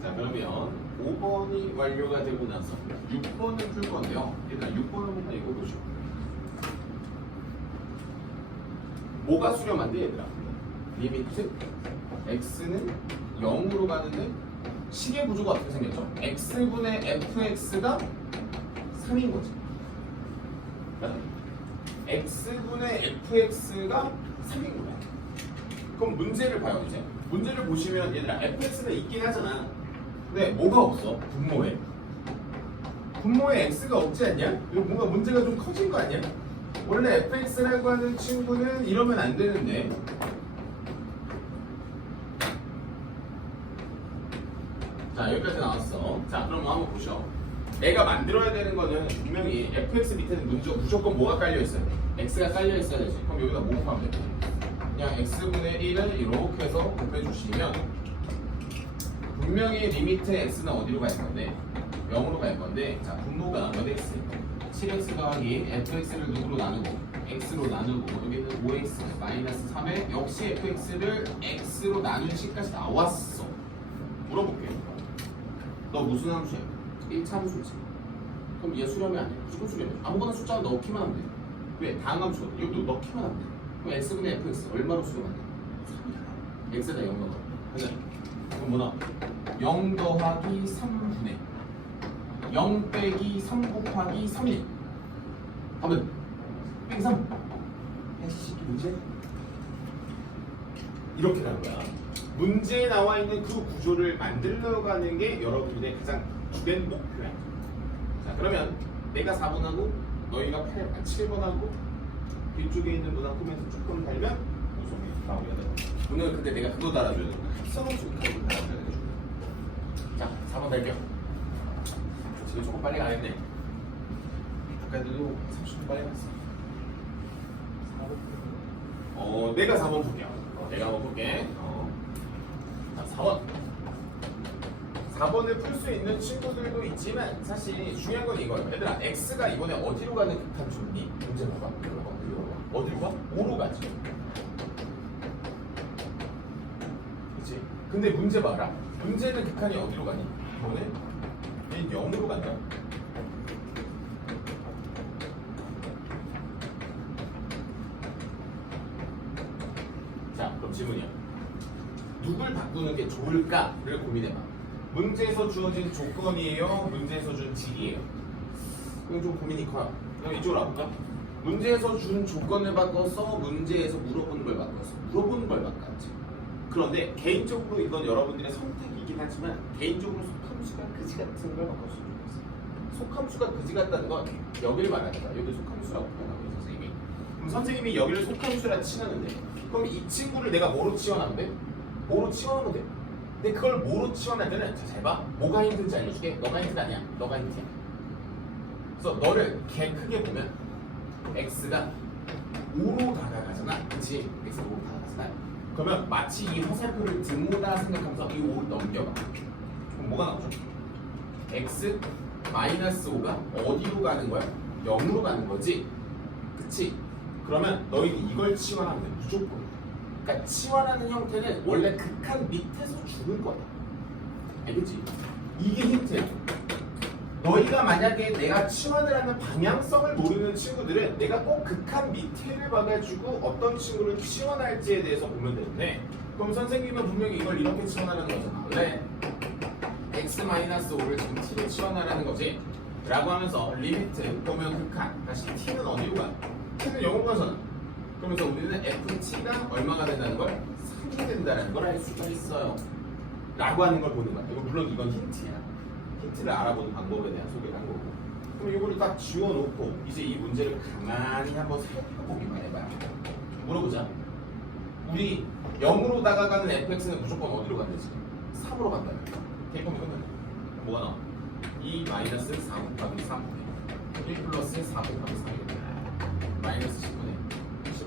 자 그러면 5번이 완료가 되고 나서 6번을 풀 건데요. 얘들아 6번 한번 읽어보죠. 뭐가 수렴한데 얘들아? 리미트 x는 0으로 가는데 식의 구조가 어떻게 생겼죠? x분의 fx가 3인 거지. 맞아? x분의 fx가 3인 거야. 그럼 문제를 봐요 이제. 문제를 보시면 얘들아 fx는 있긴 하잖아. 근데 뭐가 없어? 분모에. 분모에 x가 없지 않냐? 이거 뭔가 문제가 좀 커진 거 아니야? 원래 fx라고 하는 친구는 이러면 안 되는데. 자 여기까지 나왔어. 자 그럼 한번 보죠. 내가 만들어야 되는 거는 분명히 fx 밑에는 무조건 뭐가 깔려 있어요? x가 깔려 있어야 되지. 그럼 여기다 뭐 곱하면 돼? 그냥 x분의 1을 이렇게 해서 곱해주시면 분명히 리미트 x는 어디로 갈 건데? 0으로 갈 건데 자 분모가 몇 x? 7x 더하기 fx를 누구로 나누고 x로 나누고 여기는 5x 마이너스 3에 역시 fx를 x로 나눈 식까지 나왔어. 물어볼게요. 너 무슨 함수야? 1차 함수지. 그럼 얘 수렴이 아니야. 무조건 수렴이야. 아무거나 숫자 넣기만 하면 돼. 왜? 다음 함수 이거 넣기만 하면 돼. 그럼 x분의 fx 얼마로 수렴하냐? 3이야. x에다 0 넣어. 그래. 그럼 뭐 나와? 0 더하기 3분의 0 빼기 3 곱하기 3이 답은 빼기 3. 해시기 문제? 이렇게 나온 거야. 문제에 나와 있는 그 구조를 만들려고 하는 게 여러분들의 가장 주된 목표야. 자 그러면 내가 4번하고 너희가 7번하고 뒤쪽에 있는 문항 코멘트 조금 달면 우성이 나오게 돼. 오늘 근데 내가 그거 달아줘야 돼. 합성함수 그거 달아줘야 돼. 자 4번 달려. 지금 조금 빨리 가겠네. 아까도 30분 빨리 갔어. 4번. 내가 4번 볼게요. 내가 한번 볼게. 자, 4번. 4번을 풀 수 있는 친구들도 있지만 사실 중요한 건 이거예요. 얘들아, x가 이번에 어디로 가는 극한수니? 문제 봐봐. 어디로 가? 5로 가지. 그치? 근데 문제 봐라. 문제는 극한이 어디로 가니? 이번에 얘 0으로 간다. 자, 그럼 질문이야. 누굴 바꾸는 게 좋을까를 고민해봐. 문제에서 주어진 조건이에요? 문제에서 준 질이에요? 이건 좀 고민이 커요. 그럼 이쪽으로 와볼까? 문제에서 준 조건을 바꿔서 문제에서 물어보는 걸 바꿨어. 물어보는 걸 바꿨지. 그런데 개인적으로 이건 여러분들의 선택이긴 하지만 개인적으로 속함수가 그지 같은 걸 바꿨으면 좋겠어. 속함수가 그지 같다는 건 여기를 말하는 거야. 여기 속함수라고 표현하고 있어, 선생님이. 그럼 선생님이 여기를 속함수라 치는데 그럼 이 친구를 내가 뭐로 치환하면 돼? 뭐로 치환하면 돼? 근데 그걸 뭐로 치환할 때는 자, 잘 봐. 뭐가 힌트인지 알려줄게. 너가 힌트가 아니야. 너가 힌트야. 그래서 너를 개 크게 보면 x가 5로 다가가잖아. 그치? x가 5로 다가가잖아. 그러면 마치 이 화살표를 등호다 생각하면서 이 5를 넘겨봐. 그럼 뭐가 나오죠? x 마이너스 5가 어디로 가는 거야? 0으로 가는 거지. 그치? 그러면 너희는 이걸 치환하면 돼. 무조건. 그러니까 치환하는 형태는 원래 극한 밑에서 주는 거야. 알겠지? 이게 힌트야. 너희가 만약에 내가 치환을 하는 방향성을 모르는 친구들은 내가 꼭 극한 밑에를 봐가지고 어떤 친구를 치환할지에 대해서 보면 되는데 그럼 선생님은 분명히 이걸 이렇게 치환하는 거잖아. 왜? x-5를 지금 t로 치환하라는 거지. 라고 하면서 리미트 보면 극한 다시 t는 어디로 가? t는 0으로 가잖아. 그러면서 우리는 ft가 얼마가 된다는 걸? 3이 된다는 걸 알 수가 있어요. 라고 하는 걸 보는 거야. 이거 물론 이건 힌트야. 힌트를 알아보는 방법에 대한 소개를 한 거고. 그럼 이거를 딱 지워놓고 이제 이 문제를 가만히 한번 살펴보기만 해봐요. 물어보자. 우리 0으로 다가가는 fx는 무조건 어디로 간다지? 3으로 간다. 대입하면 끝나네. 뭐가 나와? 2 마이너스 4 곱하기 3분의 1 플러스 4 곱하기 3이거든. 마이너스 10분의 10.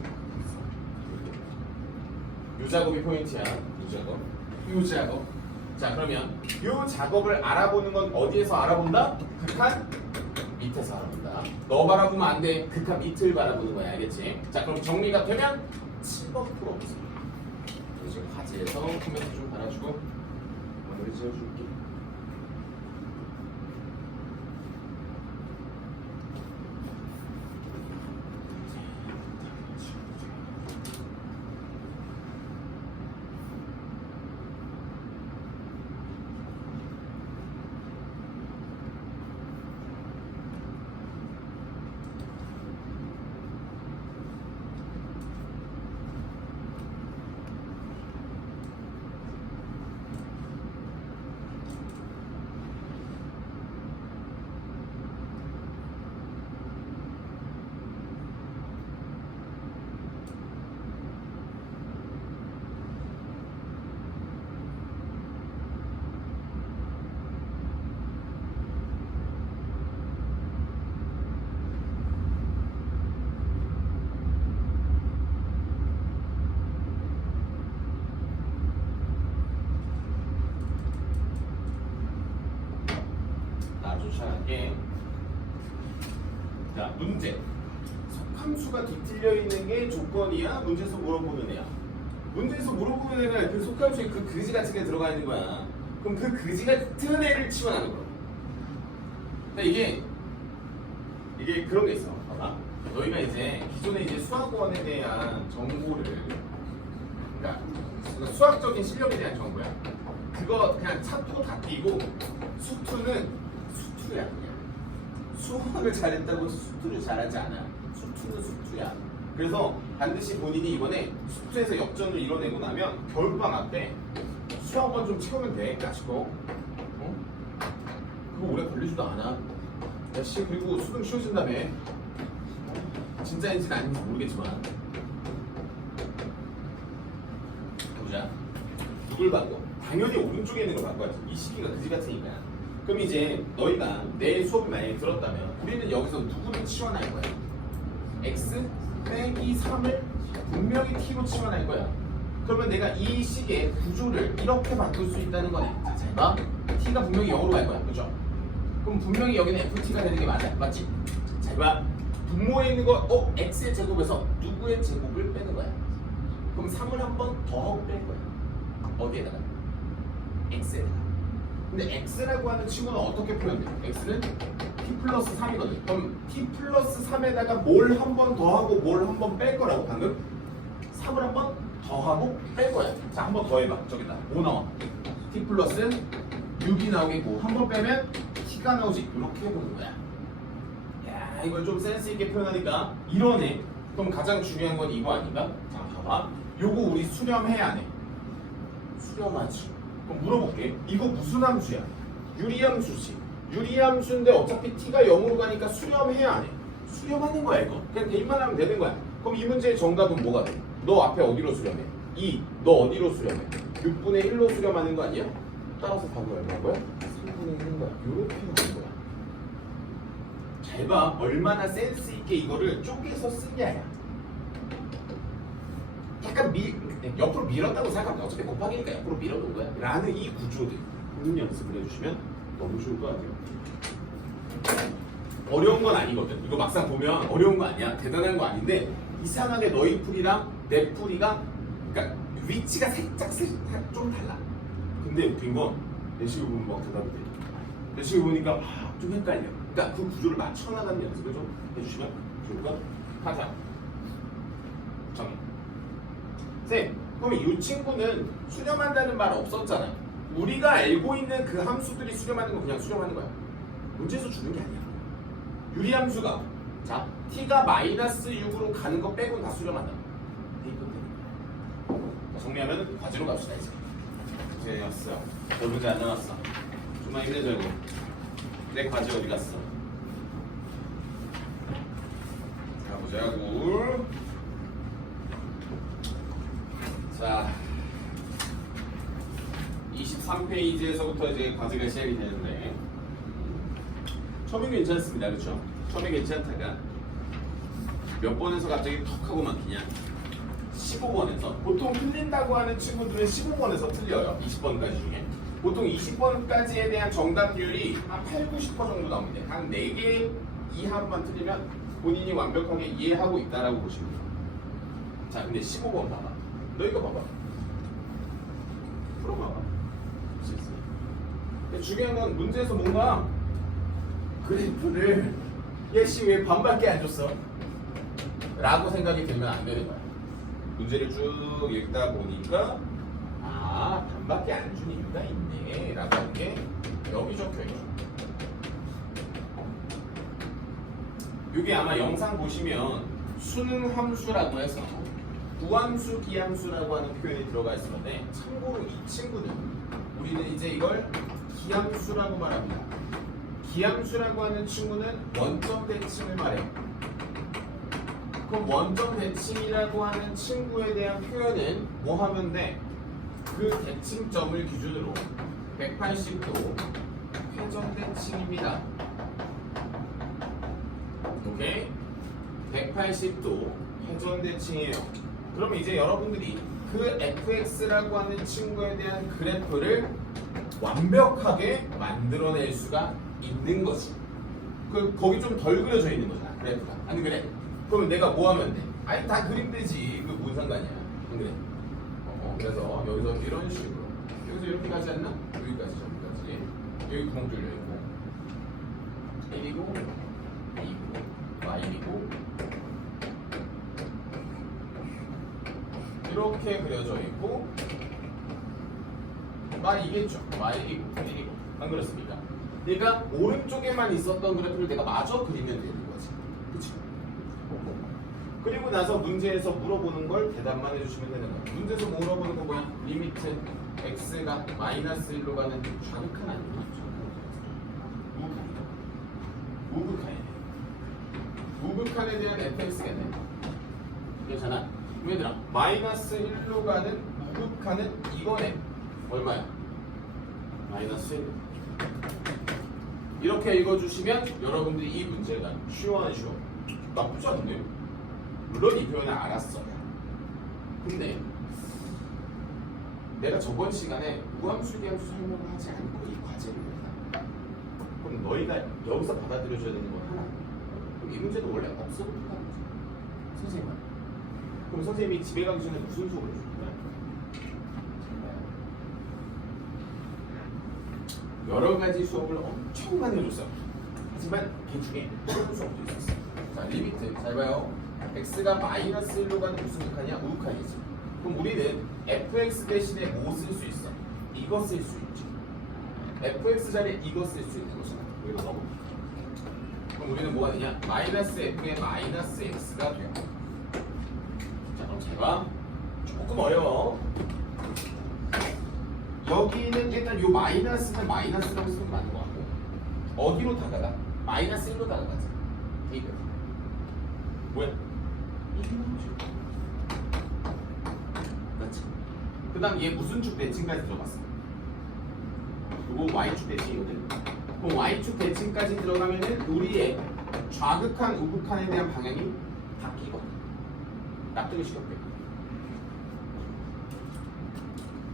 요 작업이 포인트야. 요 작업. 자 그러면 이 작업을 알아보는 건 어디에서 알아본다? 극한 밑에서 알아본다. 너 바라보면 안 돼. 극한 밑을 바라보는 거야. 알겠지? 자 그럼 정리가 되면 7번 풀어보세요. 지금 화제에서 코멘트 좀 달아주고 마무리 지어줄게. 문제. 속함수가 뒤틀려 있는 게 조건이야? 문제에서 물어보는 애야? 문제에서 물어보는 애가 그 속함수에 그 그지 같은 게 들어가 있는 거야. 그럼 그 그지 같은 애를 치환하는 거야. 근데 이게 그런 게 있어. 봐봐. 너희가 이제 기존에 이제 수학원에 대한 정보를, 그러니까 수학적인 실력에 대한 정보야. 그거 그냥 차투고 다 띄고 수투는 수투야 그냥. 수학을 잘했다고 수투를 잘하지 않아. 수투는 수투야. 그래서 반드시 본인이 이번에 수투에서 역전을 이뤄내고 나면 겨울방학 때 수학원 좀 채우면 돼. 까짓거. 어? 그거 오래 걸리지도 않아. 야씨, 그리고 수능 쉬워진다며. 진짜인지는 아닌지 모르겠지만. 보자. 누굴 바꿔? 당연히 오른쪽에 있는 걸 바꿔야지. 이 시기가 그지 같으니까. 그럼 이제 너희가 내 수업을 만약에 들었다면 우리는 여기서 누구를 치환할 거야? x 빼기 3을 분명히 t로 치환할 거야. 그러면 내가 이 식의 구조를 이렇게 바꿀 수 있다는 거네. 자, 잘 봐. t가 분명히 0으로 갈 거야. 그죠? 그럼 분명히 여기는 ft가 되는 게 맞아. 맞지? 잘 봐. 분모에 있는 거, x의 제곱에서 누구의 제곱을 빼는 거야. 그럼 3을 한 번 더 뺄 거야. 어디에다가? x에다가. 근데 x라고 하는 친구는 어떻게 표현돼? x는 t 플러스 3이거든. 그럼 t 플러스 3에다가 뭘 한 번 더 하고 뭘 한 번 뺄 거라고 방금? 3을 한 번 더 하고 뺄 거야. 자, 한 번 더 해봐. 저기다. 뭐 나와? t 플러스 6이 나오겠고 한 번 빼면 t가 나오지. 이렇게 해보는 거야. 야, 이걸 좀 센스 있게 표현하니까 이러네. 그럼 가장 중요한 건 이거 아닌가? 자, 봐봐. 요거 우리 수렴해 안 해? 수렴하지. 그럼 물어볼게. 이거 무슨 함수야? 유리함수지. 유리함수인데 어차피 t가 0으로 가니까 수렴해 안 해? 수렴하는 거야 이거. 그냥 대입만 하면 되는 거야. 그럼 이 문제의 정답은 뭐가 돼? 너 앞에 어디로 수렴해? 2. 너 어디로 수렴해? 6분의 1로 수렴하는 거 아니야? 따라서 답은 얼마인 거야? 3분의 1인 거야. 요렇게 하는 거야. 잘 봐. 얼마나 센스 있게 이거를 쪼개서 쓰냐야. 약간 옆으로 밀었다고 생각하면 어차피 곱하기니까 옆으로 밀어놓은 거야. 라는 이 구조들 연습을 해주시면 너무 좋을 것 같아요. 어려운 건 아니거든. 이거 막상 보면 어려운 거 아니야. 대단한 거 아닌데 이상하게 너희 풀이랑 내 풀이가 그러니까 위치가 살짝 좀 달라. 근데 웃긴 건 내식을 보면 막 대답이 돼. 내식을 보니까 좀 헷갈려. 그러니까 그 구조를 맞춰나가는 연습을 좀 해주시면 좋을 것 같아요. 정해. 쌤, 그럼 이 친구는 수렴한다는 말 없었잖아. 우리가 알고 있는 그 함수들이 수렴하는 건 그냥 수렴하는 거야. 문제에서 주는 게 아니야. 유리함수가 자 t가 마이너스 6으로 가는 거 빼고는 다 수렴한다. 자, 정리하면 과제로 갑시다 이제. 이제 왔어. 너 문제 안 나왔어. 좀만 힘내자고. 내 과제 어디 갔어? 자 보자고. 자 23페이지에서부터 이제 과제가 시작이 되는데 처음엔 괜찮습니다. 그렇죠? 처음에 괜찮다가 몇 번에서 갑자기 턱 하고 막히냐? 15번에서 보통 틀린다고 하는 친구들은 15번에서 틀려요. 20번까지 중에 보통 20번까지에 대한 정답률이 한 8, 90% 정도 나옵니다. 한 4개 이하로만 틀리면 본인이 완벽하게 이해하고 있다라고 보시면 돼요. 자 근데 15번 봐봐. 너 이거 봐봐. 풀어봐봐. 볼수 있어. 근데 중요한 건 문제에서 뭔가 그래프를 얘씨 왜 반밖에 안 줬어? 라고 생각이 들면 안 되는 거야. 문제를 쭉 읽다 보니까 반밖에 안 준 이유가 있네 라고 하는 게 여기 적혀있죠. 이게 아마 영상 보시면 수능 함수라고 해서 부함수, 기함수라고 하는 표현이 들어가 있을 건데 참고로 이 친구는 우리는 이제 이걸 기함수라고 말합니다. 기함수라고 하는 친구는 원점 대칭을 말해요. 그럼 원점 대칭이라고 하는 친구에 대한 표현은 뭐 하면 돼? 그 대칭점을 기준으로 180도 회전 대칭입니다. 오케이? 180도 회전 대칭이에요. 그러면 이제 여러분들이 그 fx라고 하는 친구에 대한 그래프를 완벽하게 만들어낼 수가 있는 거지. 거기 좀 덜 그려져 있는 거잖아. 그래프가. 안 그래? 그러면 내가 뭐 하면 돼? 아니 다 그림 되지. 그 뭔 상관이야. 안 그래? 그래서 여기서 이런 식으로 여기서 이렇게 가지 않나? 여기까지 저기까지 여기 구멍 뚫려 있고 1이고 2이고 y이고 이렇게 그려져 있고 y이겠죠. y이고 1이고 안 그렇습니까? 그러니까 오른쪽에만 있었던 그래프를 내가 마저 그리면 되는 거지. 그치? 그리고 나서 문제에서 물어보는 걸 대답만 해주시면 되는 거야. 문제에서 물어보는 거 뭐야? 리미트 x가 마이너스 1로 가는 좌극한 아니야? 우극한이네. 우극한에 대한 fx겠네. 괜찮아? 얘들아, 마이너스 1로 가는 우극한은 이거네. 얼마야? 마이너스 1. 이렇게 읽어주시면 여러분들이 이 문제가 쉬워 안 쉬워? 나쁘지 않네요. 물론 이 표현을 알았어요. 근데 내가 저번 시간에 우함수, 기함수 설명을 하지 않고 이 과제를 했다. 그럼 너희가 여기서 받아들여줘야 되는 건 하나. 그럼 이 문제도 원래 없어도 된다는 거지. 선생님. 그럼 선생님이 집에 가기 전에 무슨 수업을 해줄 거야? 여러 가지 수업을 엄청 많이 해줬어요. 하지만 그 중에 그런 수업도 있었어요. 자, 리미트. 잘 봐요. x가 마이너스 1로 가는 무슨 극한이야? 우극한이지. 그럼 우리는 fx 대신에 뭐 쓸 수 있어? 이거 쓸 수 있지. fx 자리에 이거 쓸 수 있는 것이다. 여기로 넣어. 그럼 우리는 뭐가 되냐? 마이너스 f의 마이너스 x가 돼요. 자, 그럼 잘 봐. 조금 어려워. 여기는 일단 요 마이너스는 마이너스라고 쓰는 게 맞는 것 같고 어디로 다가가? 마이너스 1로 다가가지. 이거 뭐야? 그렇지. 그 다음 얘 무슨 축 대칭까지 들어갔어? 이거 y축 대칭이거든. 그럼 y축 대칭까지 들어가면은 우리의 좌극한, 우극한에 대한 방향이 바뀌거든. 납득을 시켰대.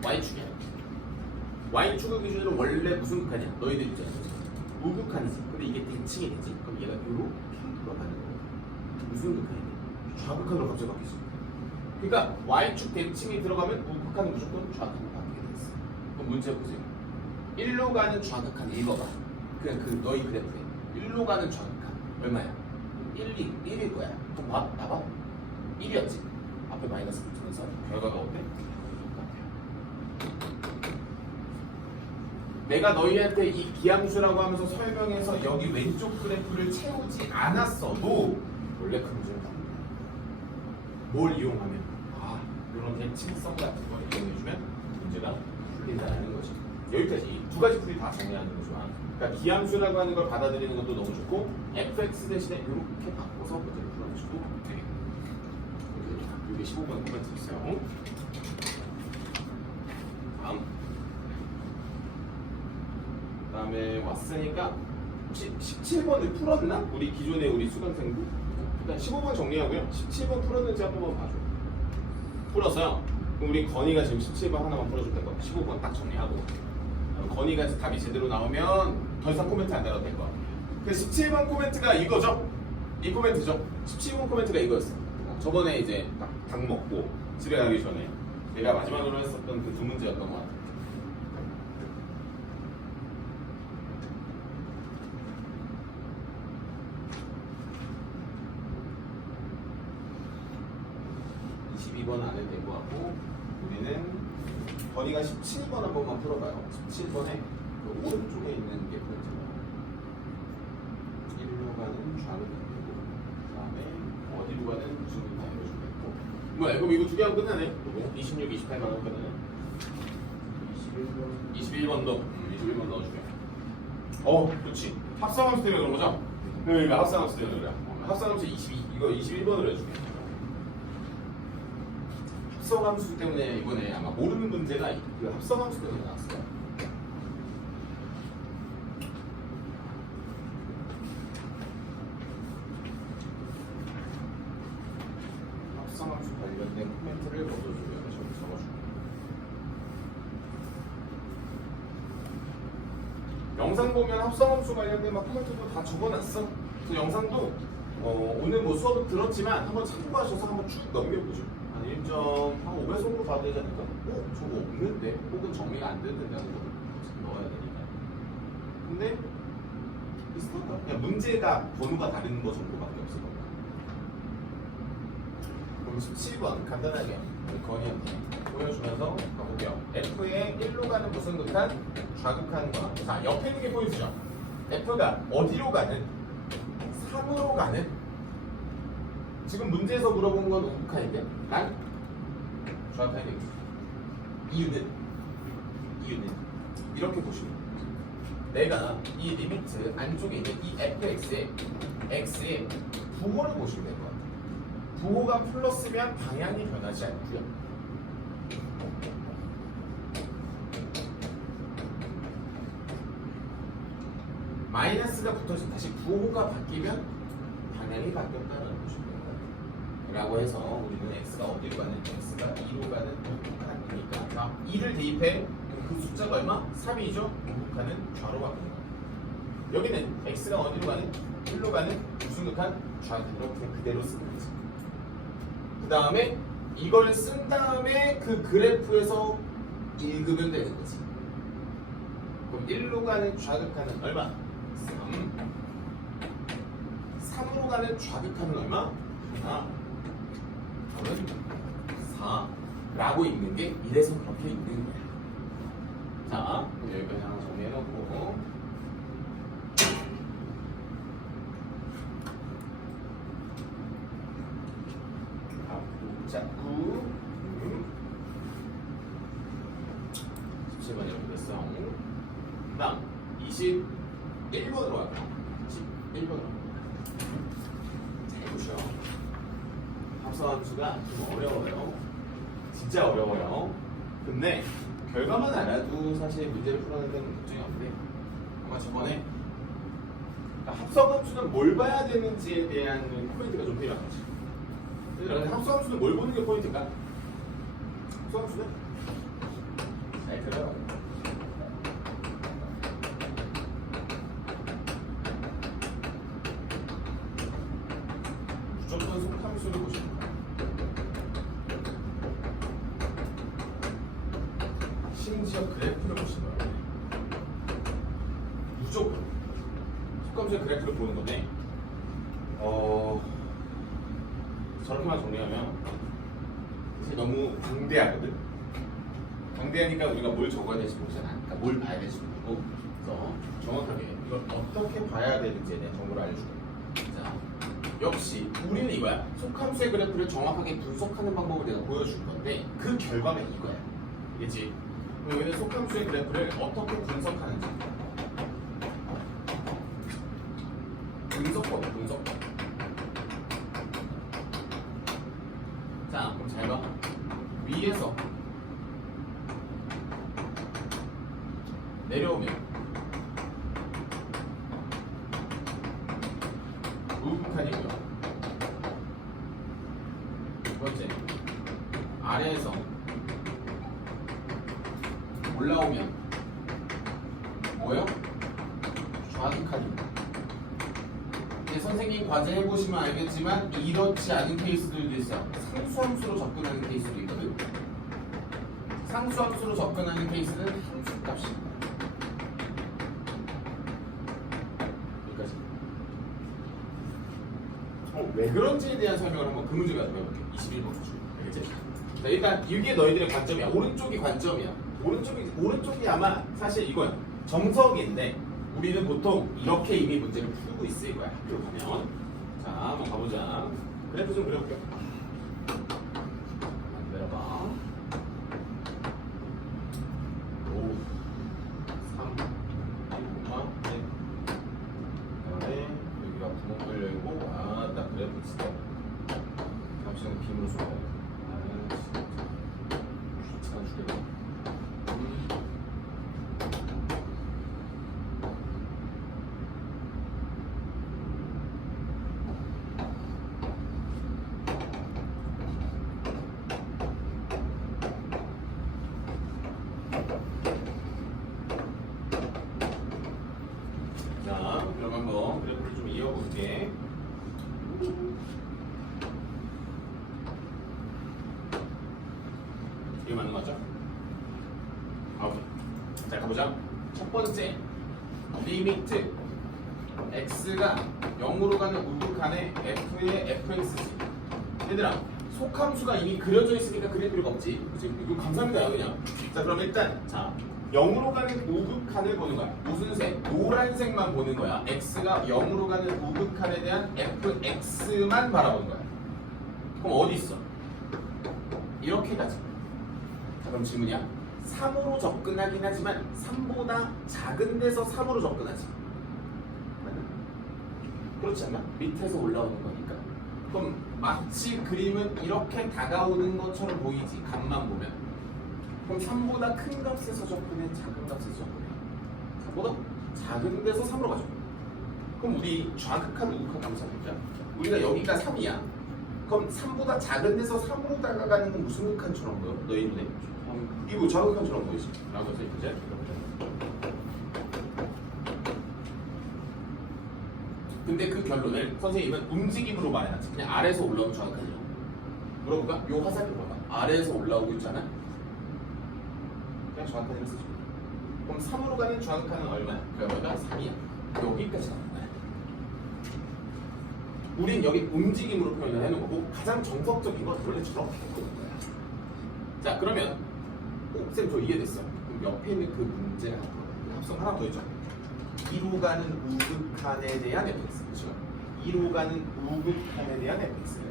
y축이야. y축을 기준으로 원래 무슨 극한이야? 너희들 있잖아. 우극한이지. 근데 이게 대칭이 되지. 그럼 얘가 이렇게 돌아가는 거야. 무슨 극한이야? 좌극한으로 갑자기 바뀌었어. 그러니까 y축 대칭이 들어가면 우극한은 무조건 좌극으로 바뀌게 돼 있어. 그럼 문제 보세요. 1로 가는 좌극한 읽어봐. 그냥 그 너희 그래프에 1로 가는 좌극한 얼마야? 1일 거야. 그럼 봐봐. 1이었지. 앞에 마이너스 붙으면서 결과가 어때? 내가 너희한테 이 기함수라고 하면서 설명해서 여기 왼쪽 그래프를 채우지 않았어도 원래 그 문제는 나옵니다. 뭘 이용하면? 이런 대칭성 같은 걸 이용해주면 문제가 풀린다는 것이. 여기까지 두 가지 풀이 다 정리하는 거 좋아. 그러니까 기함수라고 하는 걸 받아들이는 것도 너무 좋고 fx 대신에 이렇게 바꿔서 문제를 풀어주셔도 되겠다. 이게 15번 코멘트 있어요. 다음에 왔으니까 혹시 17번을 풀었나? 우리 기존에 우리 수강생들? 일단 15번 정리하고요. 17번 풀었는지 한 번만 봐줘. 풀었어요. 그럼 우리 건이가 지금 17번 하나만 풀어줄 테고 15번 딱 정리하고 건이가 답이 제대로 나오면 더 이상 코멘트 안 달아도 될 거야. 그 17번 코멘트가 이거죠? 이 코멘트죠? 17번 코멘트가 이거였어. 저번에 이제 닭 먹고 집에 가기 전에 내가 마지막으로 했었던 그 두 문제였던 것 같아. 안 해도 될 것 같고 우리는 건이가 17번 한 번만 풀어봐요. 17번에 그 오른쪽에 있는 게 포인트예요. 1로 가는 좌극한이고 그 다음에 어디로 가는 무슨 극한으로 준비했고 뭐야 그럼 이거 두 개 하고 끝나네. 26, 28만 하고 끝나네. 21번도 21번 넣어주게. 그렇지. 합성함수 때문에 그런 거죠? 그러니까 합성함수 때문에 그래. 합성함수 22 이거 21번으로 해줄게. 합성함수 때문에 이번에 아마 모르는 문제가 그 합성함수 때문에 나왔어요. 합성함수 관련된 코멘트를 넣어줘요. 저기 적어줄게요. 영상 보면 합성함수 관련된 막 코멘트도 다 적어놨어. 그 영상도 오늘 뭐 수업을 들었지만 한번 참고하셔서 한번 쭉 넘겨보죠. 한 1.5배 정도 봐야 되지 않을까? 저거 없는데? 혹은 정리가 안 된다는 거 넣어야 되니까. 근데 비슷하다. 그냥 문제가 번호가 다른 거 정도밖에 없을 거야. 그럼 17번 간단하게 건이한테 보여주면서 가볼게요. F의 1로 가는 무슨 극한? 좌극한 거. 자, 옆에 있는 게 포인트죠. F가 어디로 가는? 3으로 가는? 지금 문제에서 물어본 건 우극한인데 난 좌극한이 되겠어. 이유는 이렇게 보시면 내가 이 리미트 안쪽에 있는 이 fx의 x의 부호를 보시면 될 것 같아요. 부호가 플러스면 방향이 변하지 않고요. 마이너스가 붙어서 다시 부호가 바뀌면 방향이 바뀌었다는 보시면 됩니다. 라고 해서 우리는 x가 어디로 가는? x가 2로 가는 우극한이니까 자, 2를 대입해 그 숫자가 얼마? 3이죠? 우극한은 좌로 바뀌는 거예요. 여기는 x가 어디로 가는? 1로 가는 무슨 극한? 좌극한. 이렇게 그대로 쓰는 거지. 그 다음에 이걸 쓴 다음에 그 그래프에서 읽으면 되는 거지. 그럼 1로 가는 좌극한은 얼마? 3으로 가는 좌극한은 얼마? 하나. 저는 4라고 읽는 게 이래서 그렇게 읽는 거야. 자, 그럼 여기까지 하나 정리해놓고 자, 9 17번 이렇게 됐어. 그 다음 21번으로 갈게요. 21번으로 잘 보셔. 합성함수가 좀 어려워요. 진짜 어려워요. 근데 결과만 알아도 사실 문제를 풀어내는 데는 걱정이 없는데 아마 저번에 합성함수는 뭘 봐야 되는지에 대한 포인트가 좀 필요한 거지. 그래서 합성함수는 뭘 보는 게 포인트일까? 합성함수는 잘 들어요. 무조건 속함수를 보시는 거야. 심지어 그래프를 보시는 거야. 무조건 속함수의 그래프를 보는 건데 저렇게만 정리하면 사실 너무 방대하거든. 방대하니까 우리가 뭘 적어야 될지 모르잖아. 그러니까 뭘 봐야 될지 모르고 그래서 정확하게 이걸 어떻게 봐야 되는지에 대한 정보를 알려줄 거야. 자, 역시 우리는 이거야. 속함수의 그래프를 정확하게 분석하는 방법을 내가 보여줄 건데 그 결과가 이거야. 알겠지? 그럼 여기는 속함수의 그래프를 어떻게 분석하는지 분석법. 자, 그럼 잘 봐. 위에서 내려오면 우극한이고요. 두 번째, 아래에서 올라오면 뭐요? 좌극한입니다. 선생님 과제 해보시면 알겠지만 이렇지 않은 케이스들도 있어요. 상수함수로 접근하는 케이스도 있거든. 상수함수로 접근하는 케이스는 함수값입니다. 여기까지. 왜 그런지에 대한 설명을 한번 그 문제 가지고 해볼게요. 21번 주. 알겠지? 자, 일단 이게 너희들의 관점이야. 오른쪽이 관점이야. 오른쪽이 아마 사실 이거야. 정석인데 우리는 보통 이렇게 이미 문제를 풀고 있을 거야. 학교 가면. 자, 한번 가보자. 그래프 좀 그려볼게요. 만들어봐. 5, 3, 1, 그다음에 여기가 구멍 뚫려 있고, 딱 그래프 진짜. 잠시만 빔으로 쏘아요. 진짜 귀찮아 죽겠네. 자, 그럼 한번 그래프를 좀 이어볼게. 이거 맞는 거 맞죠? 오케이. 자 가보자. 첫 번째 리미트 x가 0으로 가는 우극한에 f의 fx지. 얘들아 속함수가 이미 그려져 있으니까 그릴 필요가 없지. 그치? 이거 감사합니다 그냥. 자 그럼 일단 자 0으로 가는 우극한을 보는 거야. 무슨 색? 노란색만 보는 거야. x가 0으로 가는 우극한에 대한 fx만 바라보는 거야. 그럼 어디 있어? 이렇게 가지. 자 그럼 질문이야. 3으로 접근하긴 하지만 3보다 작은 데서 3으로 접근하지. 맞나? 그렇지 않나? 밑에서 올라오는 거니까. 그럼 마치 그림은 이렇게 다가오는 것처럼 보이지. 값만 보면. 그럼 3보다 큰 값에서 접근해? 작은 값에서 접근해? 3보다 작은 데서 3으로 가죠. 그럼 우리 좌극한 우극한 한번 찾아보자. 우리가 여기가 3이야. 그럼 3보다 작은 데서 3으로 다가가는 건 무슨 극한처럼 보여? 너희 눈에? 이거 좌극한처럼 보이지? 라고 해서 이제 근데 그 결론을 선생님은 움직임으로 말해놨지. 그냥 아래에서 올라오는 좌극한이요. 물어볼까? 요 화살표 봐봐. 아래에서 올라오고 있잖아. 그냥 좌극한이라 쓰죠. 그럼 3으로 가는 좌극한은 얼마야? 결과가 3이야. 여기까지 나온 거야. 우린 여기 움직임으로 표현을 해놓은 거고 가장 정석적인 건 원래 저렇게 해놓은 거야. 자 그러면 쌤 저 이해됐어. 그럼 옆에 있는 그 문제가 합성 하나 더 있죠. 2로 가는 우극한에 대한 fx. 그렇죠? 2로 가는 우극한에 대한 fx.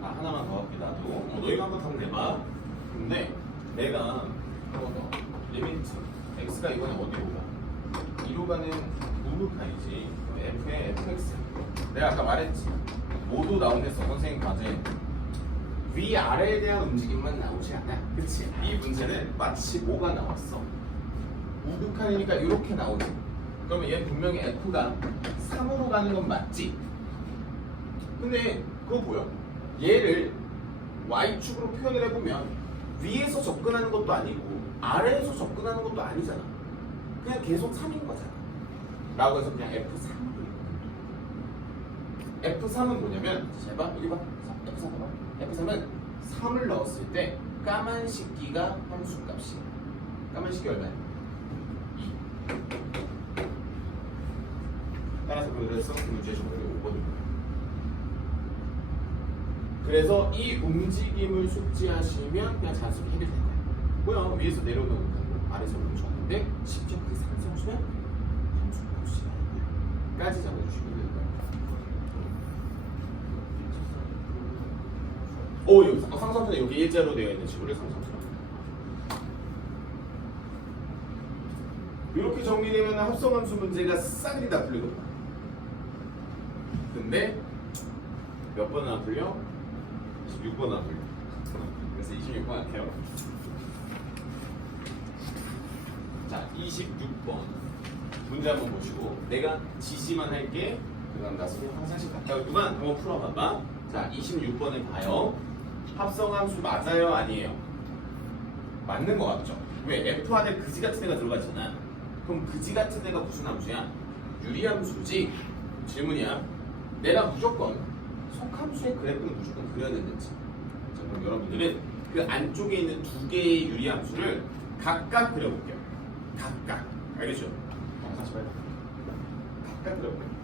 하나만 더 할게 나도. 너희가 한번 답을 내봐. 근데 내가 리미트 x가 이번에 어디로 가? 2로 가는 우극한이지. f의 fx. 내가 아까 말했지. 모두 나온댔어 선생님 과제. 위아래에 대한 움직임만 나오지 않아. 그치? 이 문제는 마치 뭐가 나왔어? 우극한이니까 이렇게 나오지. 그러면 얘 분명히 f가 3으로 가는 건 맞지? 근데 그거 보여. 얘를 y축으로 표현을 해보면 위에서 접근하는 것도 아니고 아래에서 접근하는 것도 아니잖아. 그냥 계속 3인 거잖아. 라고 해서 그냥 F3을 F3은 뭐냐면 제발 여기 봐. F3 봐봐. F3은 3을 넣었을 때 까만 식기가 함수값이 까만 식기 얼마야? 2. 따라서 그래서 그 문제의 정답이 5번입니다. 그래서 이 움직임을 숙지하시면 그냥 자연스럽게 해결될 거예요. 뭐야 위에서 내려오는 거고 아래에서 올라오셨는데 직접 그 상상수면 함수값이라는 거까지 잡아주시면 되는 거예요. 여기 상상수는 여기 일자로 되어 있는 지구를 상상수라. 이렇게 정리되면 합성함수 문제가 싹이 다 풀리거든요. 근데 몇 번은 안 풀려? 26번 안 풀려. 그래서 26번 할게요. 자, 26번 문제 한번 보시고 내가 지시만 할게. 그다음 나중에 항상씩 갔다 올 동안 한번 풀어봐봐. 자, 26번을 봐요. 합성함수 맞아요? 아니에요? 맞는 거 같죠? 왜? F 안에 그지 같은 애가 들어가잖아. 그럼 그지 같은 애가 무슨 함수야? 유리함수지. 질문이야. 내가 무조건 속함수의 그래프는 무조건 그려야 되는지. 자, 그럼 여러분들은 그 안쪽에 있는 두 개의 유리함수를 각각 그려볼게요. 각각. 알겠죠? 다시 봐요. 각각 그려볼게요.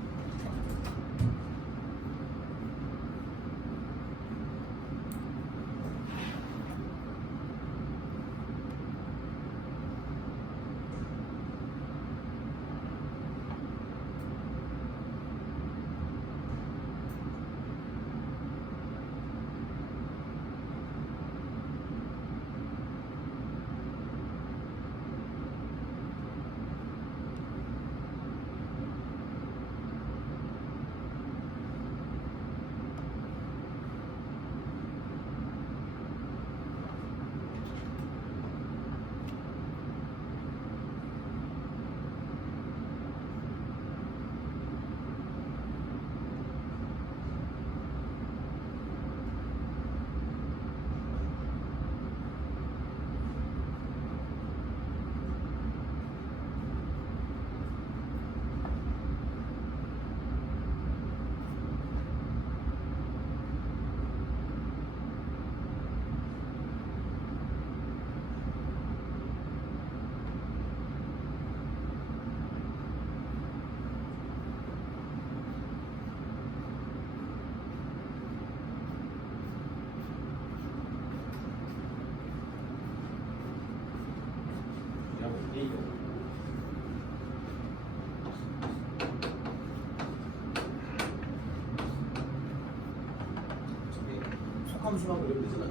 속함수만 그리면 되잖아.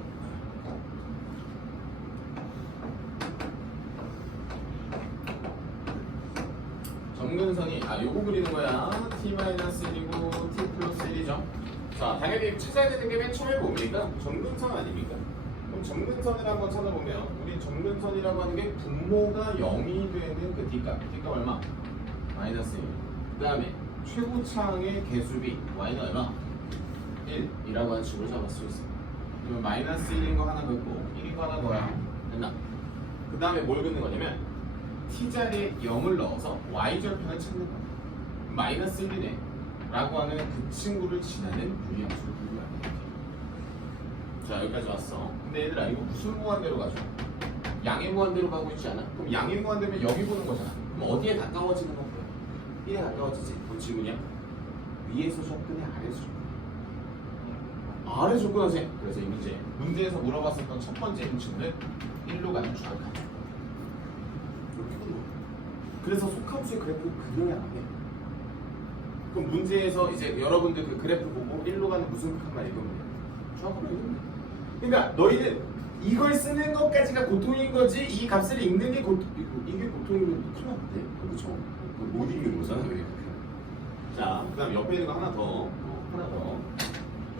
정근선이 요거 그리는 거야. t-1이고 t 플러스 1이죠. 자, 당연히 찾아야 되는 게 맨 처음에 뭡니까? 정근선 아닙니까? 그럼 정근선을 한번 찾아보면 우리 정근선이라고 하는 게 분모가 0이 되는 그 D값. D값 얼마? 마이너스 1. 그 다음에 최고차항의 개수비 Y는 얼마? 1이라고 하는 식으로 잡을 수 있습니다. 그러면 마이너스 1인 거 하나 긋고 1인 거 하나 넣어야 됐나? 그 다음에 뭘 긋는 거냐면 T자리에 0을 넣어서 Y절편을 찾는 거야. 마이너스 1이네 라고 하는 그 친구를 지나는 유리함수를 구하는 거야. 자, 여기까지 왔어. 근데 얘들아 이거 무슨 무한대로 가죠? 양의 무한대로 가고 있지 않아? 그럼 양의 무한대면 여기 보는 거잖아. 그럼 어디에 가까워지는 거야? 1에 가까워지지. 그럼 질문이야? 위에서 접근해? 아래에서 접근해? 아래에서 접근하지. 그래서 이 문제에서 물어봤었던 첫 번째 인칭은 1로 가는 주각함. 이렇게 보는 거야. 그래서 속함수의 그래프를 그려야 안 해. 그럼 문제에서 이제 여러분들 그 그래프 보고 1로 가는 무슨 극한만 읽으면 돼. 주각함만 읽으면 돼. 그러니까 너희는 이걸 쓰는 것까지가 고통인 거지 이 값을 읽는 게 이게 고통이면 큰일 났대. 그렇죠? 못 읽는 거잖아. 자, 그 다음 옆에 있는 거 하나 더.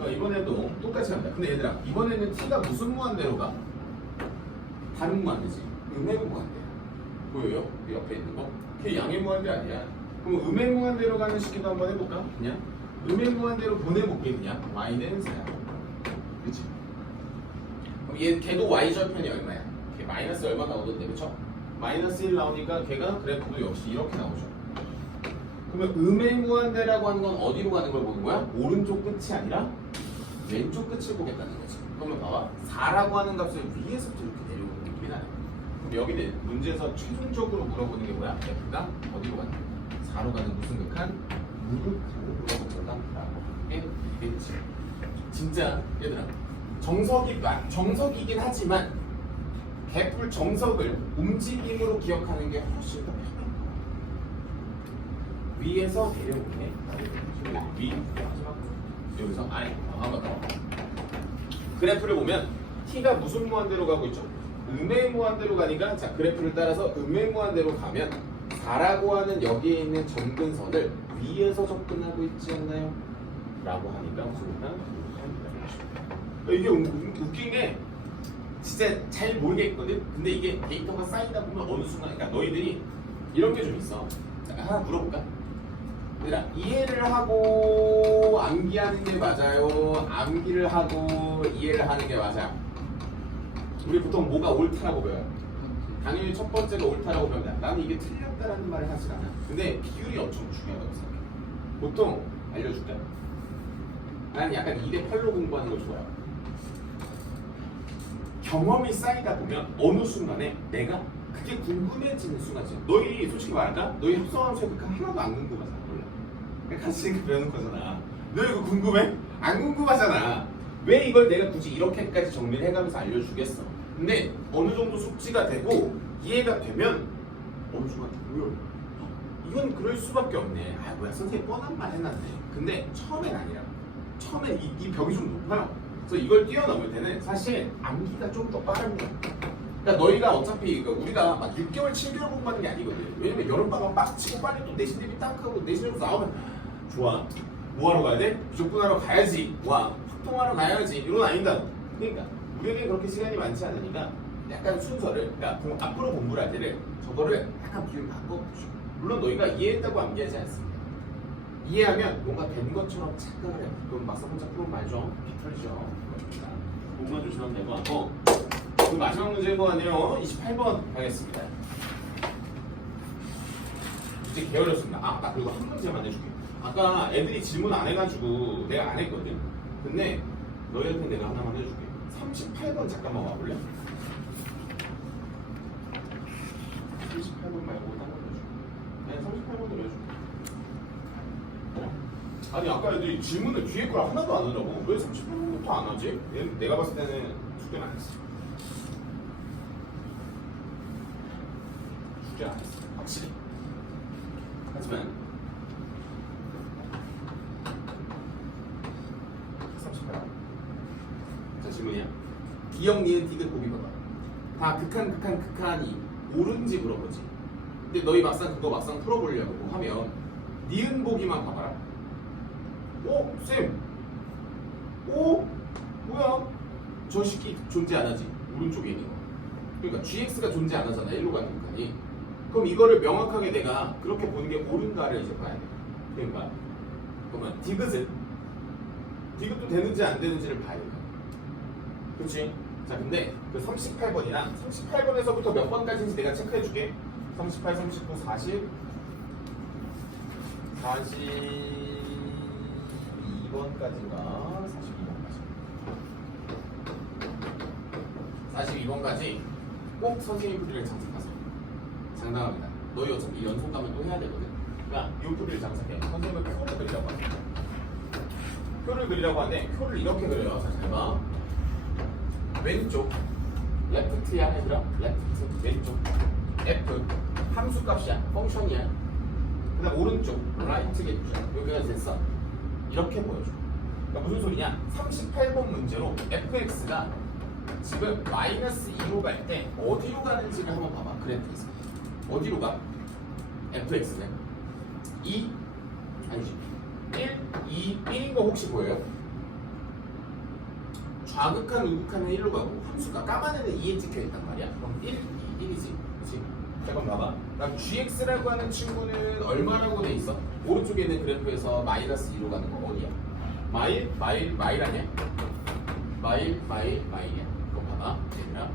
이번에도 똑같이 합니다. 근데 얘들아 이번에는 t가 무슨 무한대로 가? 다른 무한대지. 음의 무한대야. 보여요? 그 옆에 있는 거? 그게 양의 무한대 아니야. 그럼 음의 무한대로 가는 식기도 한번 해볼까? 그냥 음의 무한대로 보내볼게. 그냥 y는 4야. 그치? 그럼 걔도 y절편이 얼마야? 걔 마이너스 얼마 나오던데, 그쵸? 마이너스 1 나오니까 걔가 그래프도 역시 이렇게 나오죠. 그러면 음의 무한대라고 하는 건 어디로 가는 걸 보는 거야? 오른쪽 끝이 아니라 왼쪽 끝을 보겠다는 거지. 그러면 봐봐. 4라고 하는 값을 위에서부터 이렇게 내려오는 느낌이 나네. 그럼 여기는 문제에서 최종적으로 물어보는 게 뭐야? F가 어디로 가는 거야? 4로 가는 무슨 극한? 무극한을 물어보는 거다라고 하는 게 되겠지. 진짜 얘들아 정석이긴 하지만 개풀 정석을 움직임으로 기억하는 게 훨씬 더 편해. 위에서 내려오네. 위 여기서 아래 한번 더. 그래프를 보면 t가 무슨 무한대로 가고 있죠? 음의 무한대로 가니까 자 그래프를 따라서 음의 무한대로 가면 4라고 하는 여기에 있는 점근선을 위에서 접근하고 있지 않나요? 라고 하니까 무슨 이게 웃긴 게 진짜 잘 모르겠거든? 근데 이게 데이터가 쌓이다 보면 어느 순간 그러니까 너희들이 이런 게 좀 있어. 자, 하나 물어볼까? 얘들아 이해를 하고 암기하는 게 맞아요? 암기를 하고 이해를 하는 게 맞아요? 우리 보통 뭐가 옳다라고 배워요? 당연히 첫 번째가 옳다라고 배운다. 나는 이게 틀렸다라는 말을 하지 않아. 근데 비율이 엄청 중요하다고 생각해. 보통 알려줄까? 나는 약간 2대8로 공부하는 걸 좋아해요. 경험이 쌓이다 보면 어느 순간에 내가 그게 궁금해지는 순간이지. 너희 솔직히 말할까? 너희 합성함수의 극한 하나도 안 궁금하잖아. 원래 같이 배우는 거잖아. 너 이거 궁금해? 안 궁금하잖아. 왜 이걸 내가 굳이 이렇게까지 정리를 해가면서 알려주겠어. 근데 어느 정도 숙지가 되고 이해가 되면 어느 순간 뭐야? 이건 그럴 수밖에 없네. 아 뭐야 선생님 뻔한 말 해놨네. 근데 처음엔 아니라. 처음엔 이 벽이 좀 높아요. 그래서 이걸 뛰어넘을 때는 사실 암기가 좀 더 빠른 거야. 그러니까 너희가 어차피 우리가 막 6개월, 7개월 공부하는 게 아니거든. 왜냐면 여름방학 빡 치고 빨리 또 내신 대비 딱 하고 내신 점수 나오면 좋아. 뭐 하러 가야 돼? 무조건하러 가야지. 와, 확통하러 가야지. 이건 아니다. 그러니까 우리에게 그렇게 시간이 많지 않으니까 약간 순서를, 그러니까 앞으로 공부를 할 때는 저거를 약간 비율 바꿔보죠. 물론 너희가 이해했다고 암기하지 않습니다. 이해하면 뭔가 된 것처럼 착각을 해. 그럼 막상 혼자 풀면 말죠. 비틀죠. 공부만 조심하면 될 것 같고. 그 마지막 문제인 거 같네요. 28번 가겠습니다. 이제 게을렀습니다. 나 그리고 한 문제만 해줄게. 아까 애들이 질문 안 해가지고 내가 안 했거든. 근데 너희한테 내가 하나만 해줄게. 38번 잠깐만 와볼래? 38번 말고 다른 거 해줄게. 네, 38번으로 해줄게. 아니 아까 애들이 질문을 뒤에 걸 하나도 안 하더라고. 왜 38번부터 안 하지? 내가 봤을 때는 숙제는 안 했어. 숙제 안 했어. 확실히. 하지만 38번. 자 질문이야. 기억, 니은, 디귿 보기 봐봐. 다 극한이 옳은지 물어보지. 근데 너희 막상 풀어보려고 하면 니은 보기만 봐봐라. 오? 쌤! 오? 뭐야? 저 식이 존재 안 하지. 오른쪽에 있는 거. 그러니까 GX가 존재 안 하잖아. 일로 가는 극한이. 그럼 이거를 명확하게 내가 그렇게 보는 게 옳은가를 이제 봐야 돼. 그러니까 그러면 디귿도 되는지 안 되는지를 봐야 돼. 그렇지? 자, 근데 그 38번이랑 38번에서부터 몇 번까지인지 내가 체크해 줄게. 38, 39, 40, 42번까지인가? 42번까지 꼭 선생님 풀이를 장착하세요. 장담합니다. 너희 어차피 연속감을 또 해야 되거든. 그러니까 이 풀이를 장착해. 선생님은 표를 그리라고 하네. 표를 그리라고 하는데 표를 이렇게 그려요. 자, 잘 봐. 왼쪽 레프트야 얘들아. 레프트 왼쪽 F 함수값이야. 펑션이야. 그 다음 오른쪽 라이트 겠죠. 여기가 됐어. 이렇게 보여줘. 그러니까 무슨 소리냐. 38번 문제로 fx가 지금 마이너스 2로 갈 때 어디로 가는지를 한번 봐봐. 그래프에서 어디로 가? fx는 2 아니지 1, 2, 1인 거 혹시 보여요? 좌극한, 우극한은 1로 가고 함수가 까만에는 2에 찍혀있단 말이야. 그럼 1, 2, 1이지. 그치? 잠깐 봐봐. 그럼 gx라고 하는 친구는 얼마라고 돼 있어? 오른쪽에 있는 그래프에서 마이너스 2로 가는 거 어디야? 마일 아니야? 마일이야. 그거 봐봐. 얘들아.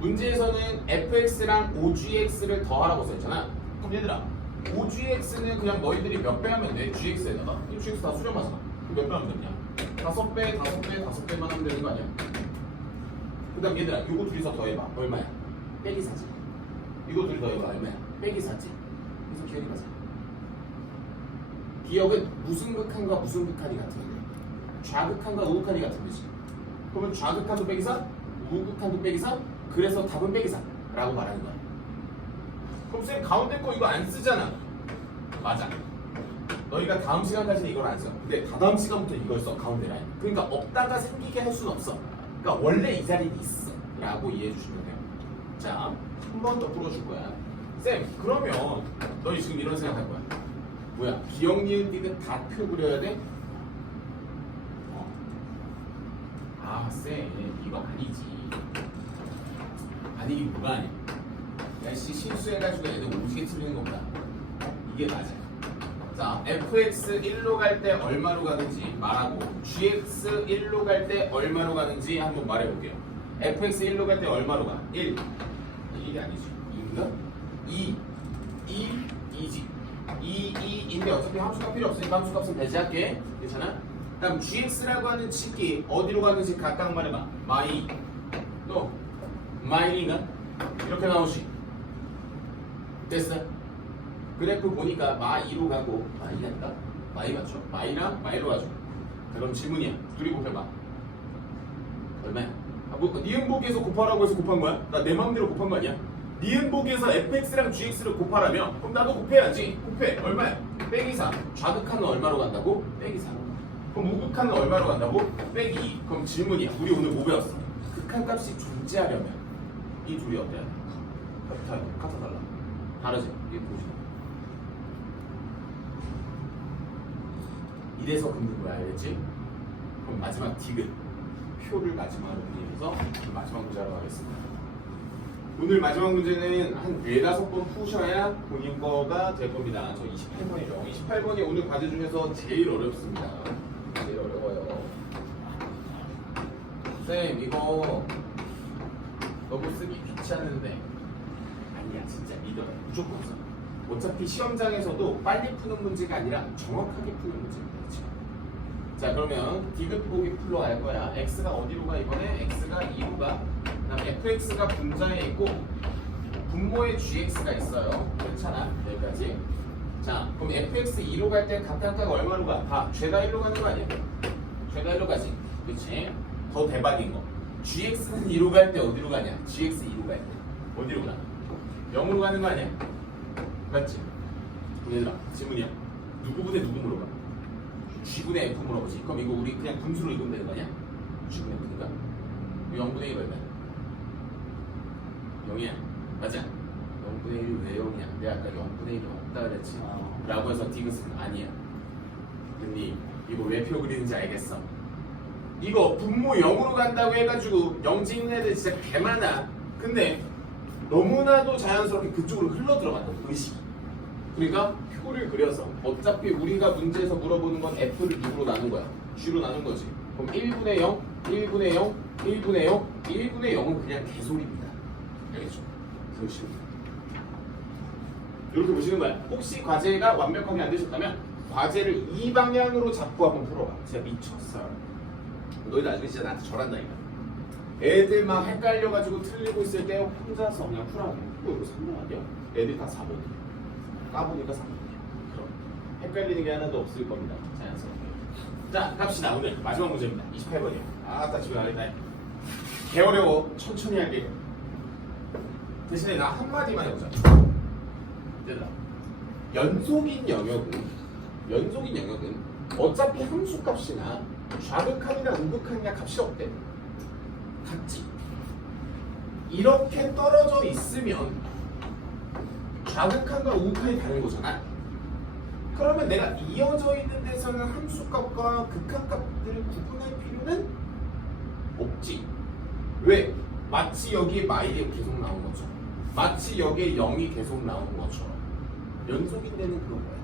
문제에서는 fx랑 5gx를 더하라고 써있잖아. 그럼 얘들아 5gx는 그냥 너희들이 몇 배 하면 돼? gx에다가 gx 다 수렴하잖아. 그럼 몇 배 하면 되냐? 5배만 하면 되는 거 아니야? 그 다음 얘들아 이거 둘이서 더해봐. 얼마야? 빼기 4지. 이거 둘이 더해봐. 얼마야? 빼기 4지. 그래서 기억이 맞아. 기억은 무슨 극한과 무슨 극한이 같은 거야? 좌극한과 우극한이 같은 거지. 그러면 좌극한도 빼기 4, 우극한도 빼기 4, 그래서 답은 빼기 4 라고 말하는 거야. 그럼 쌤 가운데 거 이거 안 쓰잖아. 맞아. 너희가 다음 시간까지는 이걸 안 써. 근데 다다음 시간부터 이걸 써. 가운데 라인. 그러니까 없다가 생기게 할 수는 없어. 그러니까 원래 이 자리에 있어 라고 이해해 주시면 돼요. 자, 한 번 더 풀어줄 거야. 쌤, 그러면 너희 지금 이런 생각할 거야. 뭐야? 기억, 니은, 디귿 다 표 그려야 돼? 아, 쌤, 이거 아니지. 아니, 이게 뭐가 아니야? 야, 실수해가지고 애들 오지게 틀리는 것보다 이게 맞아. 자, fx 1로 갈 때 얼마로 가는지 말하고 gx 1로 갈 때 얼마로 가는지 한번 말해볼게요. fx 1로 갈 때 얼마로 가? 1. 1이 아니지. 2인가? 2지. 2인데 어차피 함수값 필요 없으니까 함수값은 배제할게. 괜찮아? 다음 gx라고 하는 식이 어디로 가는지 각각 말해봐. 마이 또 마이인가? 이렇게 나오지. 됐어? 그래프 보니까 마2로 가고 마이 아닌가? 마이 맞죠? 마이랑 마이로 가죠. 자, 그럼 질문이야. 둘이 곱해봐. 얼마야? 아, 뭐 니은 보기에서 곱하라고 해서 곱한 거야? 나 내 맘대로 곱한 거 아니야? 니은 보기에서 fx랑 gx를 곱하라면 그럼 나도 곱해야지. 곱해. 얼마야? 빼기 4. 좌극한은 얼마로 간다고? 빼기 4. 그럼 우극한은 얼마로 간다고? 빼기 2. 그럼 질문이야. 우리 오늘 뭐 배웠어? 극한값이 존재하려면 이 둘이 어때야 돼? 같아 달라. 다르지? 이게 보시면 이래서 긋는 거야. 알겠지? 그럼 마지막 디귿 표를 마지막으로 그리면서 마지막 문제 하러 가겠습니다. 오늘 마지막 문제는 한 4-5번 푸셔야 본인 거가 될 겁니다. 저 28번이죠. 28번이 오늘 과제 중에서 제일 어렵습니다. 제일 어려워요. 쌤, 이거 너무 쓰기 귀찮은데 아니야. 진짜 믿어요. 무조건 써. 어차피 시험장에서도 빨리 푸는 문제가 아니라 정확하게 푸는 문제입니다. 자, 그러면 디귿 보기 풀로 갈 거야. x가 어디로 가 이번에? x가 2로 가. 그다음에 fx가 분자에 있고 분모에 gx가 있어요. 괜찮아. 여기까지. 자, 그럼 fx 2로 갈 때 각각각 얼마로 가? 다 죄다 1로 가는 거 아니야? 죄다 1로 가지. 그렇지? 더 대박인 거. gx는 2로 갈 때 어디로 가냐? gx 2로 갈 때 어디로 가? 0으로 가는 거 아니야? 맞지? 얘들아, 질문이야. 누구분의 누구 물어봐? G분의 F 물어보지. 그럼 이거 우리 그냥 분수로 읽으면 되는 거 아니야? G분의 F니까. 0분의 1 얼마야? 0이야. 맞아? 0분의 1이 왜 0이야? 내가 아까 0분의 1이 없다 그랬지. 라고 해서 디귿은 아니야. 근데 이거 왜 표 그리는지 알겠어? 이거 분모 0으로 간다고 해가지고 0 찍는 애들 진짜 개 많아. 근데 너무나도 자연스럽게 그쪽으로 흘러 들어간다. 의식이. 그러니까 표를 그려서 어차피 우리가 문제에서 물어보는 건 F를 누구로 나눈 거야? G로 나눈 거지. 그럼 1분의 0, 1분의 0, 1분의 0, 1분의 0은 그냥 개소리입니다. 알겠죠? 그러시면 이렇게 보시는 거야. 혹시 과제가 완벽하게 안 되셨다면 과제를 이 방향으로 잡고 한번 풀어봐. 진짜 미쳤어. 너희 나중에 진짜 나한테 절한다니까. 애들 막 헷갈려가지고 틀리고 있을 때 혼자서 그냥 풀하게. 이거 상관 아니야? 애들 다 4번. 까보니까 4번이야. 그럼 헷갈리는 게 하나도 없을 겁니다. 자연스럽게. 자, 갑시다. 오늘 마지막 문제입니다. 28번이야. 아따 집에 가겠다. 개 어려워. 천천히 할게. 대신에 나 한마디만 해보자. 얘들아, 연속인 영역은 어차피 함수값이나 좌극한이나 우극한이나 값이 없대. 같지. 이렇게 떨어져 있으면 좌극한과 우극한이 다른 거잖아. 그러면 내가 이어져 있는 데서는 함수값과 극한값들을 구분할 필요는 없지. 왜? 마치 여기에 마일이 계속 나온 것처럼, 마치 여기에 0이 계속 나오는 것처럼 연속인 데는 그런 거야.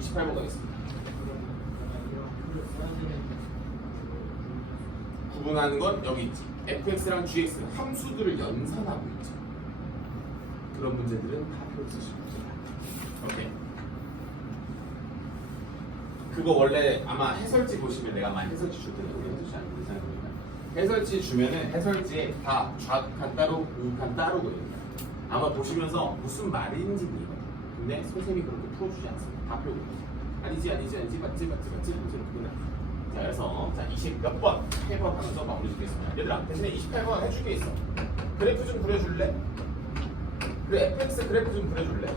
28번 가겠습니다. 구분하는 건 여기 있지. fx랑 gx 함수들을 연산하고 있지. 그런 문제들은 다 표를 쓰시면 돼요. 오케이. 그거 원래 아마 해설지 보시면 내가 아마 해설지 줄 텐데 우리 해설지 안 보는 사람이니까 해설지 주면은 해설지에 다 좌극한 따로 우극한 따로거든요. 아마 보시면서 무슨 말인지 이해가. 근데 선생님이 그렇게 풀어주지 않습니다. 다 표고 아니지 맞지 문제로 그구나. 자, 그래서 자 20 몇 번 8번 하면서 마무리 짓겠습니다. 얘들아 대신에 28번 해줄 게 있어. 그래프 좀 그려줄래? 그 fx 그래프 좀 그려줄래?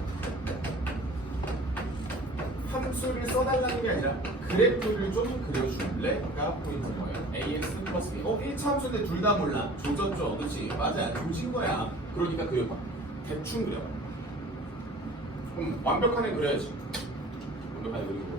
함수를 써달라는 게 아니라 그래프를 좀 그려줄래?가 포인트인 거예요. ax 플러스 b. 1차 함수인데 둘 다 몰라. 조졌죠. 그렇지? 맞아. 조진 거야. 그러니까 그려봐. 대충 그려봐. 그럼 완벽한 애 그려야지. 완벽한 애 그리고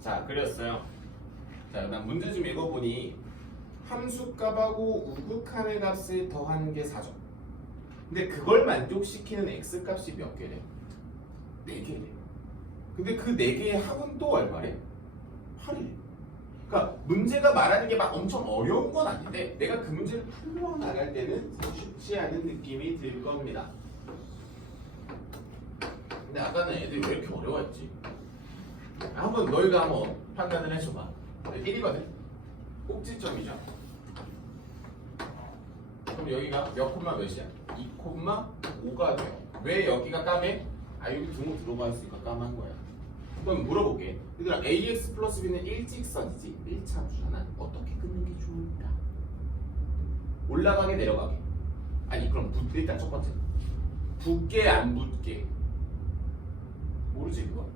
자, 그렸어요. 자, 난 문제 좀 읽어보니 함수값하고 우극한의 값을 더하는 게 4점. 근데 그걸 만족시키는 x값이 몇 개래? 4개래. 근데 그 4개의 합은 또 얼마래? 8이래. 그러니까 문제가 말하는 게 막 엄청 어려운 건 아닌데 내가 그 문제를 풀어나갈 때는 쉽지 않은 느낌이 들 겁니다. 근데 아까는 애들이 왜 이렇게 어려웠지? 한번 너희가 한번 판단을 해줘봐. 1이거든. 꼭지점이죠. 그럼 여기가 몇 콤마 몇이야? 2,5가 돼요. 왜 여기가 까매? 아 여기 등호 들어가 있으니까 까만 거야. 그럼 물어볼게. 얘들아 ax 플러스 b는 일직선이지 1차 함수잖아. 어떻게 끊는 게 좋을까? 올라가게 내려가게? 아니 그럼 일단 첫 번째 붙게 안 붙게? 모르지 그거?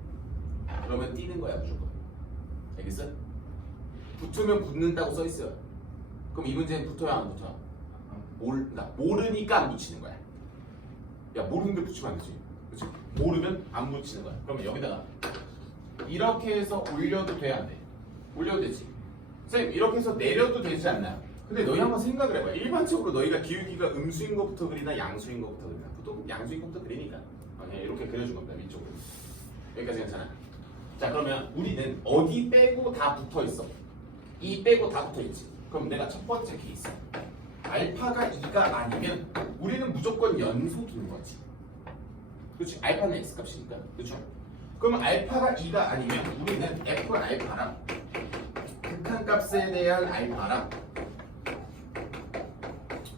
그러면 뛰는 거야 무조건. 알겠어? 붙으면 붙는다고 써있어요. 그럼 이 문제는 붙어야 안 붙어? 모르니까 안 붙이는 거야. 야 모르는데 붙이면 안 되지. 그치? 모르면 안 붙이는 거야. 그러면 여기다가 이렇게 해서 올려도 돼 안 돼? 올려도 되지. 선생님 이렇게 해서 내려도 되지 않나요? 근데 너희 한번 생각을 해봐. 일반적으로 너희가 기울기가 음수인 것부터 그리나 양수인 것부터 그리나? 보통 양수인 것부터 그리니까 그냥 이렇게 그려준 겁니다. 위쪽으로. 여기까지 괜찮아? 자 그러면 우리는 어디 빼고 다 붙어 있어? 이 빼고 다 붙어 있지. 그럼 그럼 내가 첫 번째 케이스 알파가 2가 아니면 우리는 무조건 연소 두는 거지. 그렇지? 알파는 x 값이니까. 그렇죠? 그럼 알파가 2가 아니면 우리는 f 알파랑 극한값에 대한 알파랑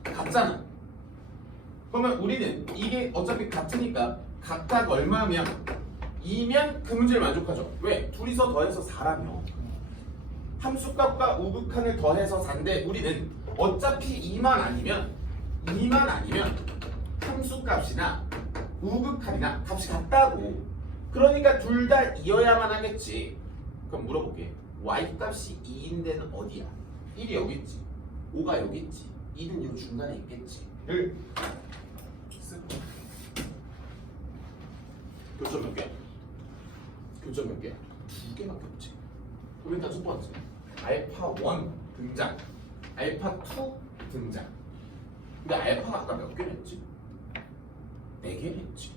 같잖아. 그러면 우리는 이게 어차피 같으니까 각각 얼마면 2면 그 문제를 만족하죠. 왜? 둘이서 더해서 4라며. 함수값과 우극한을 더해서 4인데 우리는 어차피 2만 아니면 함수값이나 우극한이나 값이 같다고. 그러니까 둘 다 2여야만 하겠지. 그럼 물어볼게. y값이 2인 데는 어디야? 1이 여기 있지. 5가 여기 있지. 2는 이 중간에 있겠지. 교점 몇 개? 교점 몇 개? 2개밖에 없지. 그럼 일단 첫 번째 알파 1 등장, 알파 2 등장. 근데 알파가 아까 몇 개랬지? 4개를 했지.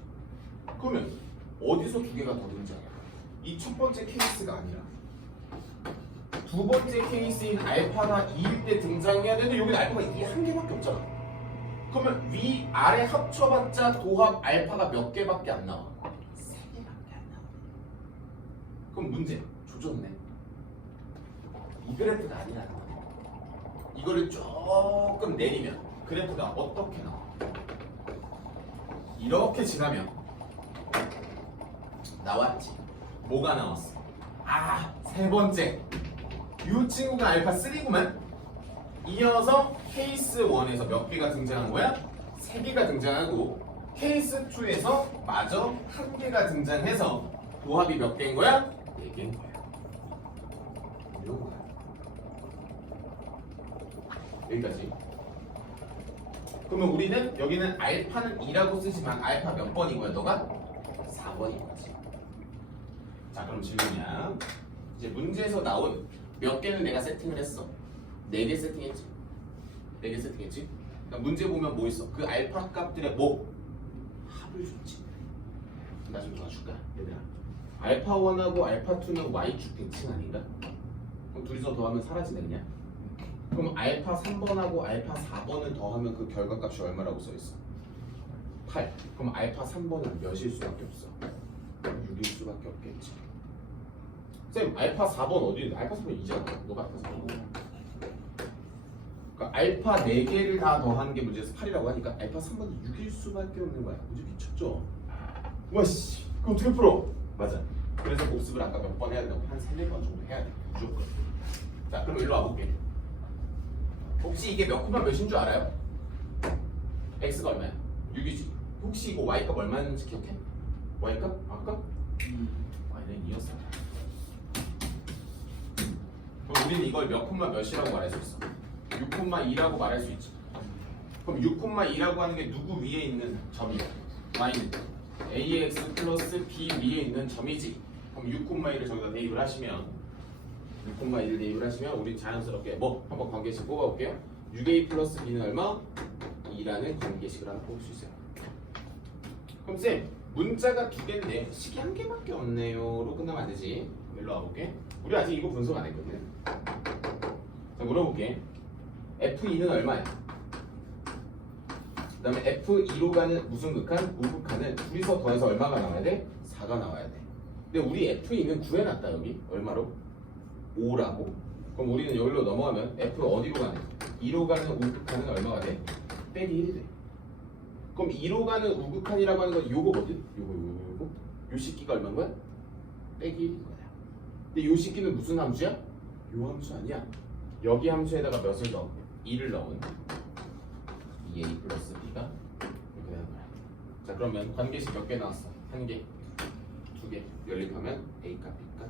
그러면 어디서 2개가 더 등장해? 이 첫 번째 케이스가 아니라 두 번째 케이스인 알파가 2일 때 등장해야 되는데 여기는 알파가 2 한 개밖에 없잖아. 그러면 위 아래 합쳐봤자 도합 알파가 몇 개밖에 안 나와? 3개밖에 안 나와. 그럼 문제 조졌네. 이 그래프가 아니라는 거야. 이거를 조금 내리면 그래프가 어떻게 나와? 이렇게 지나면 나왔지. 뭐가 나왔어? 아, 세 번째. 이 친구가 알파 3구만. 이어서 케이스 1에서 몇 개가 등장한 거야? 3개가 등장하고 케이스 2에서 마저 1개가 등장해서 도합이 몇 개인 거야? 4개인 거야. 이런 거야. 여기까지. 그러면 우리는 여기는 알파는 2라고 쓰지만 알파 몇 번인 거야? 너가? 4번인 거지. 자, 그럼 질문이야. 이제 문제에서 나온 몇 개는 내가 세팅을 했어. 4개 세팅했지. 4개 세팅했지. 그러니까 문제 보면 뭐 있어? 그 알파 값들의 뭐? 합을 줬지. 나 좀 도와줄까? 얘들아. 알파 1하고 알파 2는 y축 대칭 아닌가? 그럼 둘이서 더하면 사라지네 그냥. 그럼 알파 3번하고 알파 4번을 더하면 그 결과값이 얼마라고 써있어? 8. 그럼 알파 3번은 몇일 수밖에 없어? 6일 수밖에 없겠지. 쌤, 알파 4번 어디 있는데? 알파 4번 2잖아. 너가 알파 4번. 그러니까 알파 4개를 다 더하는 게 문제에서 8이라고 하니까 알파 3번은 6일 수밖에 없는 거야. 문제 미쳤죠? 와씨, 그럼 어떻게 풀어? 맞아. 그래서 복습을 아까 몇 번 해야 되고 한 3, 4번 정도 해야 돼. 무조건. 자, 그럼 일로 와볼게. 혹시 이게 몇 콤마 몇인 줄 알아요? x가 얼마야? 6이지. 혹시 이거 y값 얼마였는지 기억해? y값? 아까? y는 2였어. 그럼 우리는 이걸 몇 콤마 몇이라고 말할 수 있어? 6,2라고 말할 수 있지. 그럼 6,2라고 하는 게 누구 위에 있는 점이야? y는 ax 플러스 b 위에 있는 점이지. 그럼 6,2를 저기다 대입을 하시면 6,1을 대입을 하시면 우리 자연스럽게 뭐 한번 관계식 뽑아볼게요. 6a 플러스 b는 얼마? 2라는 관계식을 하나 뽑을 수 있어요. 그럼 쌤, 문자가 2개인데 식이 1개밖에 없네요로 끝나면 안 되지. 일로 와볼게. 우리 아직 이거 분석 안 했거든. 자, 물어볼게. F2는 얼마야? 그 다음에 F2로 가는 무슨 극한? 우극한은 둘이서 더해서 얼마가 나와야 돼? 4가 나와야 돼. 근데 우리 F2는 구해놨다 여기. 얼마로? 5라고. 그럼 우리는 여기로 넘어가면 F 어디로 가는? 2로 가는 우극한은 얼마가 돼? 빼기 1이 돼. 그럼 2로 가는 우극한이라고 하는 건 요거거든? 요거. 요 식기가 얼마인 거야? 빼기 1인 거야. 근데 요 식기는 무슨 함수야? 요 함수 아니야. 여기 함수에다가 몇을 넣어? 2를 넣은 2a 플러스 b가 이렇게 되는 거야. 자, 그러면 관계식 몇 개 나왔어? 1개, 2개 연립하면 a값, b값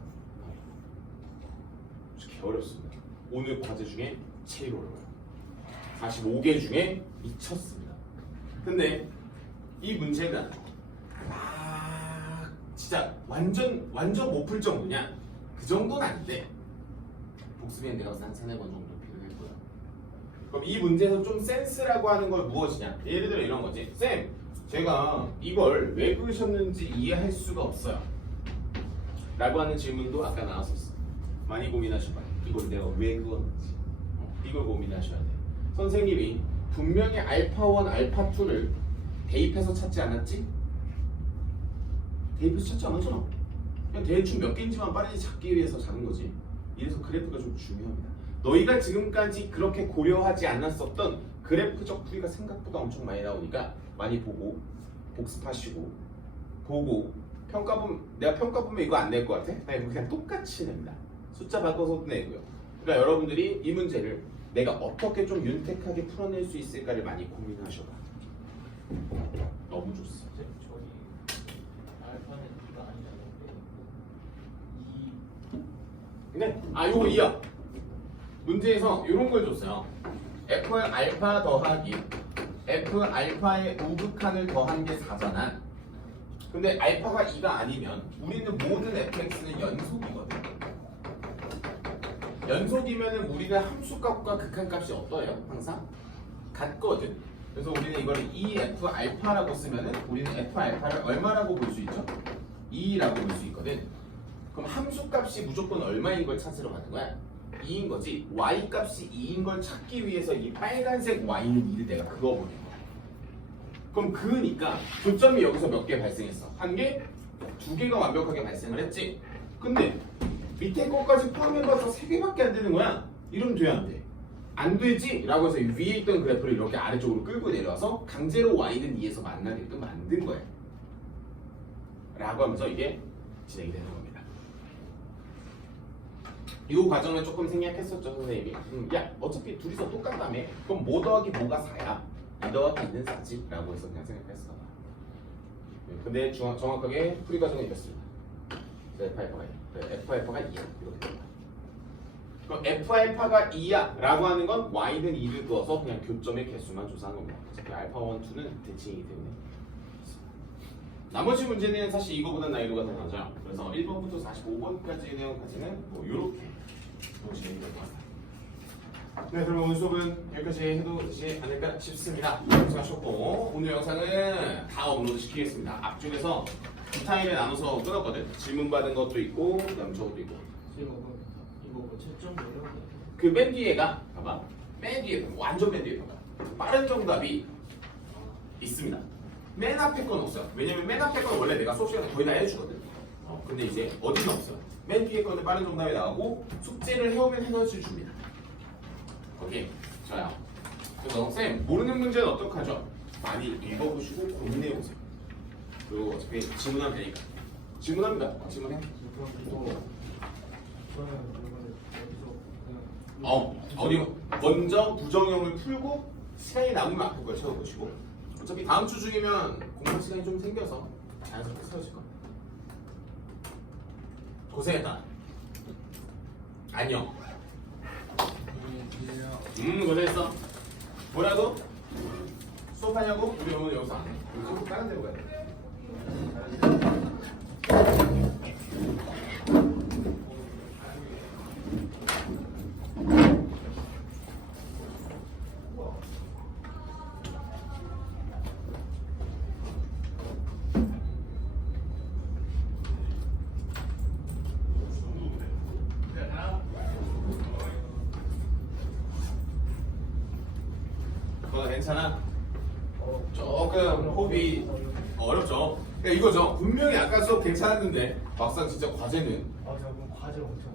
이렇게 어렵습니다. 오늘 과제 중에 제일 어려워요. 45개 중에 미쳤습니다. 근데 이 문제는 진짜 완전 못 풀 정도냐? 그 정도는 아닌데 복습에는 내가 한 3, 4번 정도 필요할 거야. 그럼 이 문제에서 좀 센스라고 하는 건 무엇이냐? 예를 들어 이런 거지. 쌤, 제가 이걸 왜 그러셨는지 이해할 수가 없어요 라고 하는 질문도 아까 나왔었어. 많이 고민하셔봐. 이걸 내가 왜 그었는지. 이걸 고민하셔야 돼. 선생님이 분명히 알파1, 알파2를 대입해서 찾지 않았지? 대입해서 찾지 않았잖아. 그냥 대충 몇 개인지만 빠르게 찾기 위해서 찾는 거지. 이래서 그래프가 좀 중요합니다. 너희가 지금까지 그렇게 고려하지 않았었던 그래프적 풀이가 생각보다 엄청 많이 나오니까 많이 보고 복습하시고 보고 평가 보면 내가 평가 보면 이거 안 낼 것 같아? 나 이거 그냥 똑같이 냅니다. 숫자 바꿔서 내고요. 그러니까 여러분들이 이 문제를 내가 어떻게 좀 윤택하게 풀어낼 수 있을까를 많이 고민하셔봐. 너무 좋습니다. 저기 알파는 2가 아니잖아요. 근데 요거 2야. 문제에서 이런 걸 줬어요. F 알파 더하기 F 알파의 우극한을 더한 게 4잖아. 근데 알파가 2가 아니면 우리는 모든 fx는 연속이거든. 연속이면은 우리는 함수값과 극한값이 어떠해요? 항상 같거든. 그래서 우리는 이거를 2f 알파라고 쓰면은 우리는 f 알파를 얼마라고 볼 수 있죠? 2라고 볼 수 있거든. 그럼 함수값이 무조건 얼마인 걸 찾으러 가는 거야? 2인 거지. y 값이 2인 걸 찾기 위해서 이 빨간색 y는 2를 내가 그어보는 거야. 그럼 그으니까 교점이 여기서 몇 개 발생했어? 한 개? 두 개가 완벽하게 발생을 했지? 근데 밑에 것까지 포함해봐서 3개밖에 안 되는 거야. 이러면 돼, 안 돼? 안 되지? 라고 해서 위에 있던 그래프를 이렇게 아래쪽으로 끌고 내려와서 강제로 y는 2에서 만나게끔 만든 거야. 라고 하면서 이게 진행이 되는 겁니다. 이 과정은 조금 생략했었죠, 선생님이. 야, 어차피 둘이서 똑같다며. 그럼 뭐 더하기 뭐가 4야? 2 더하기 2는 4지? 라고 해서 그냥 생각했어. 근데 정확하게 풀이 과정은 이렇습니다. F 알파가 2야. 이렇게 됩니다. 그럼 F 알파가 2야 라고 하는 건 Y는 2를 그어서 그냥 교점의 개수만 조사한 겁니다. 어차피 알파 1, 2는 대칭이기 때문에. 나머지 문제는 사실 이거보다 난이도가 더 낮아요. 그래서 1번부터 45번까지의 내용까지는 뭐 이렇게 보시면 될 것 같아요. 네, 그럼 오늘 수업은 여기까지 해도 되지 않을까 싶습니다. 수고하셨고 오늘 영상은 다 업로드 시키겠습니다. 앞쪽에서 두 타임에 나눠서 끊었거든. 질문 받은 것도 있고 그다음 저것도 있고. 이거 뭐 채점 이런 거. 그 맨 뒤에가 봐봐. 맨 뒤에 완전 맨 뒤에 봐봐. 빠른 정답이 있습니다. 맨 앞에 건 없어요. 왜냐면 맨 앞에 건 원래 내가 수업 시간에 거의 다 해주거든. 근데 이제 어디는 없어요. 맨 뒤에 거는 빠른 정답이 나오고 숙제를 해오면 해너지 줍니다. 오케이. 좋아요. 그래서 쌤 모르는 문제는 어떡하죠? 많이 읽어보시고 고민해보세요. 그리고 어차피 질문하면 되니까. 질문합니다. 질문해. 어디 먼저 부정형을 풀고 시간이 남으면 앞에 걸 채워보시고 어차피 다음 주 중이면 공부 시간이 좀 생겨서 자연스럽게 세워질 겁니다. 고생했다. 안녕. 고생했어. 뭐라고? 수업하냐고? 우리 오늘 여기서 안 해. 우리 다른 데로 가야 돼. 괜찮아? 조금 호흡이 어렵죠? 그러니까 이거죠. 분명히 아까 수업 괜찮았는데 막상 진짜 과제는 그럼 과제 엄청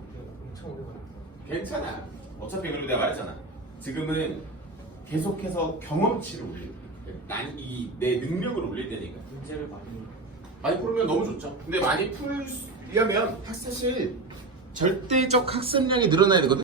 오래 걸렸어. 괜찮아. 어차피 그리고 내가 말했잖아. 지금은 계속해서 경험치를 올릴 내 능력을 올릴 때니까. 문제를 많이 풀면 너무 좋죠. 근데 많이 풀려면 사실 절대적 학습량이 늘어나야 되거든.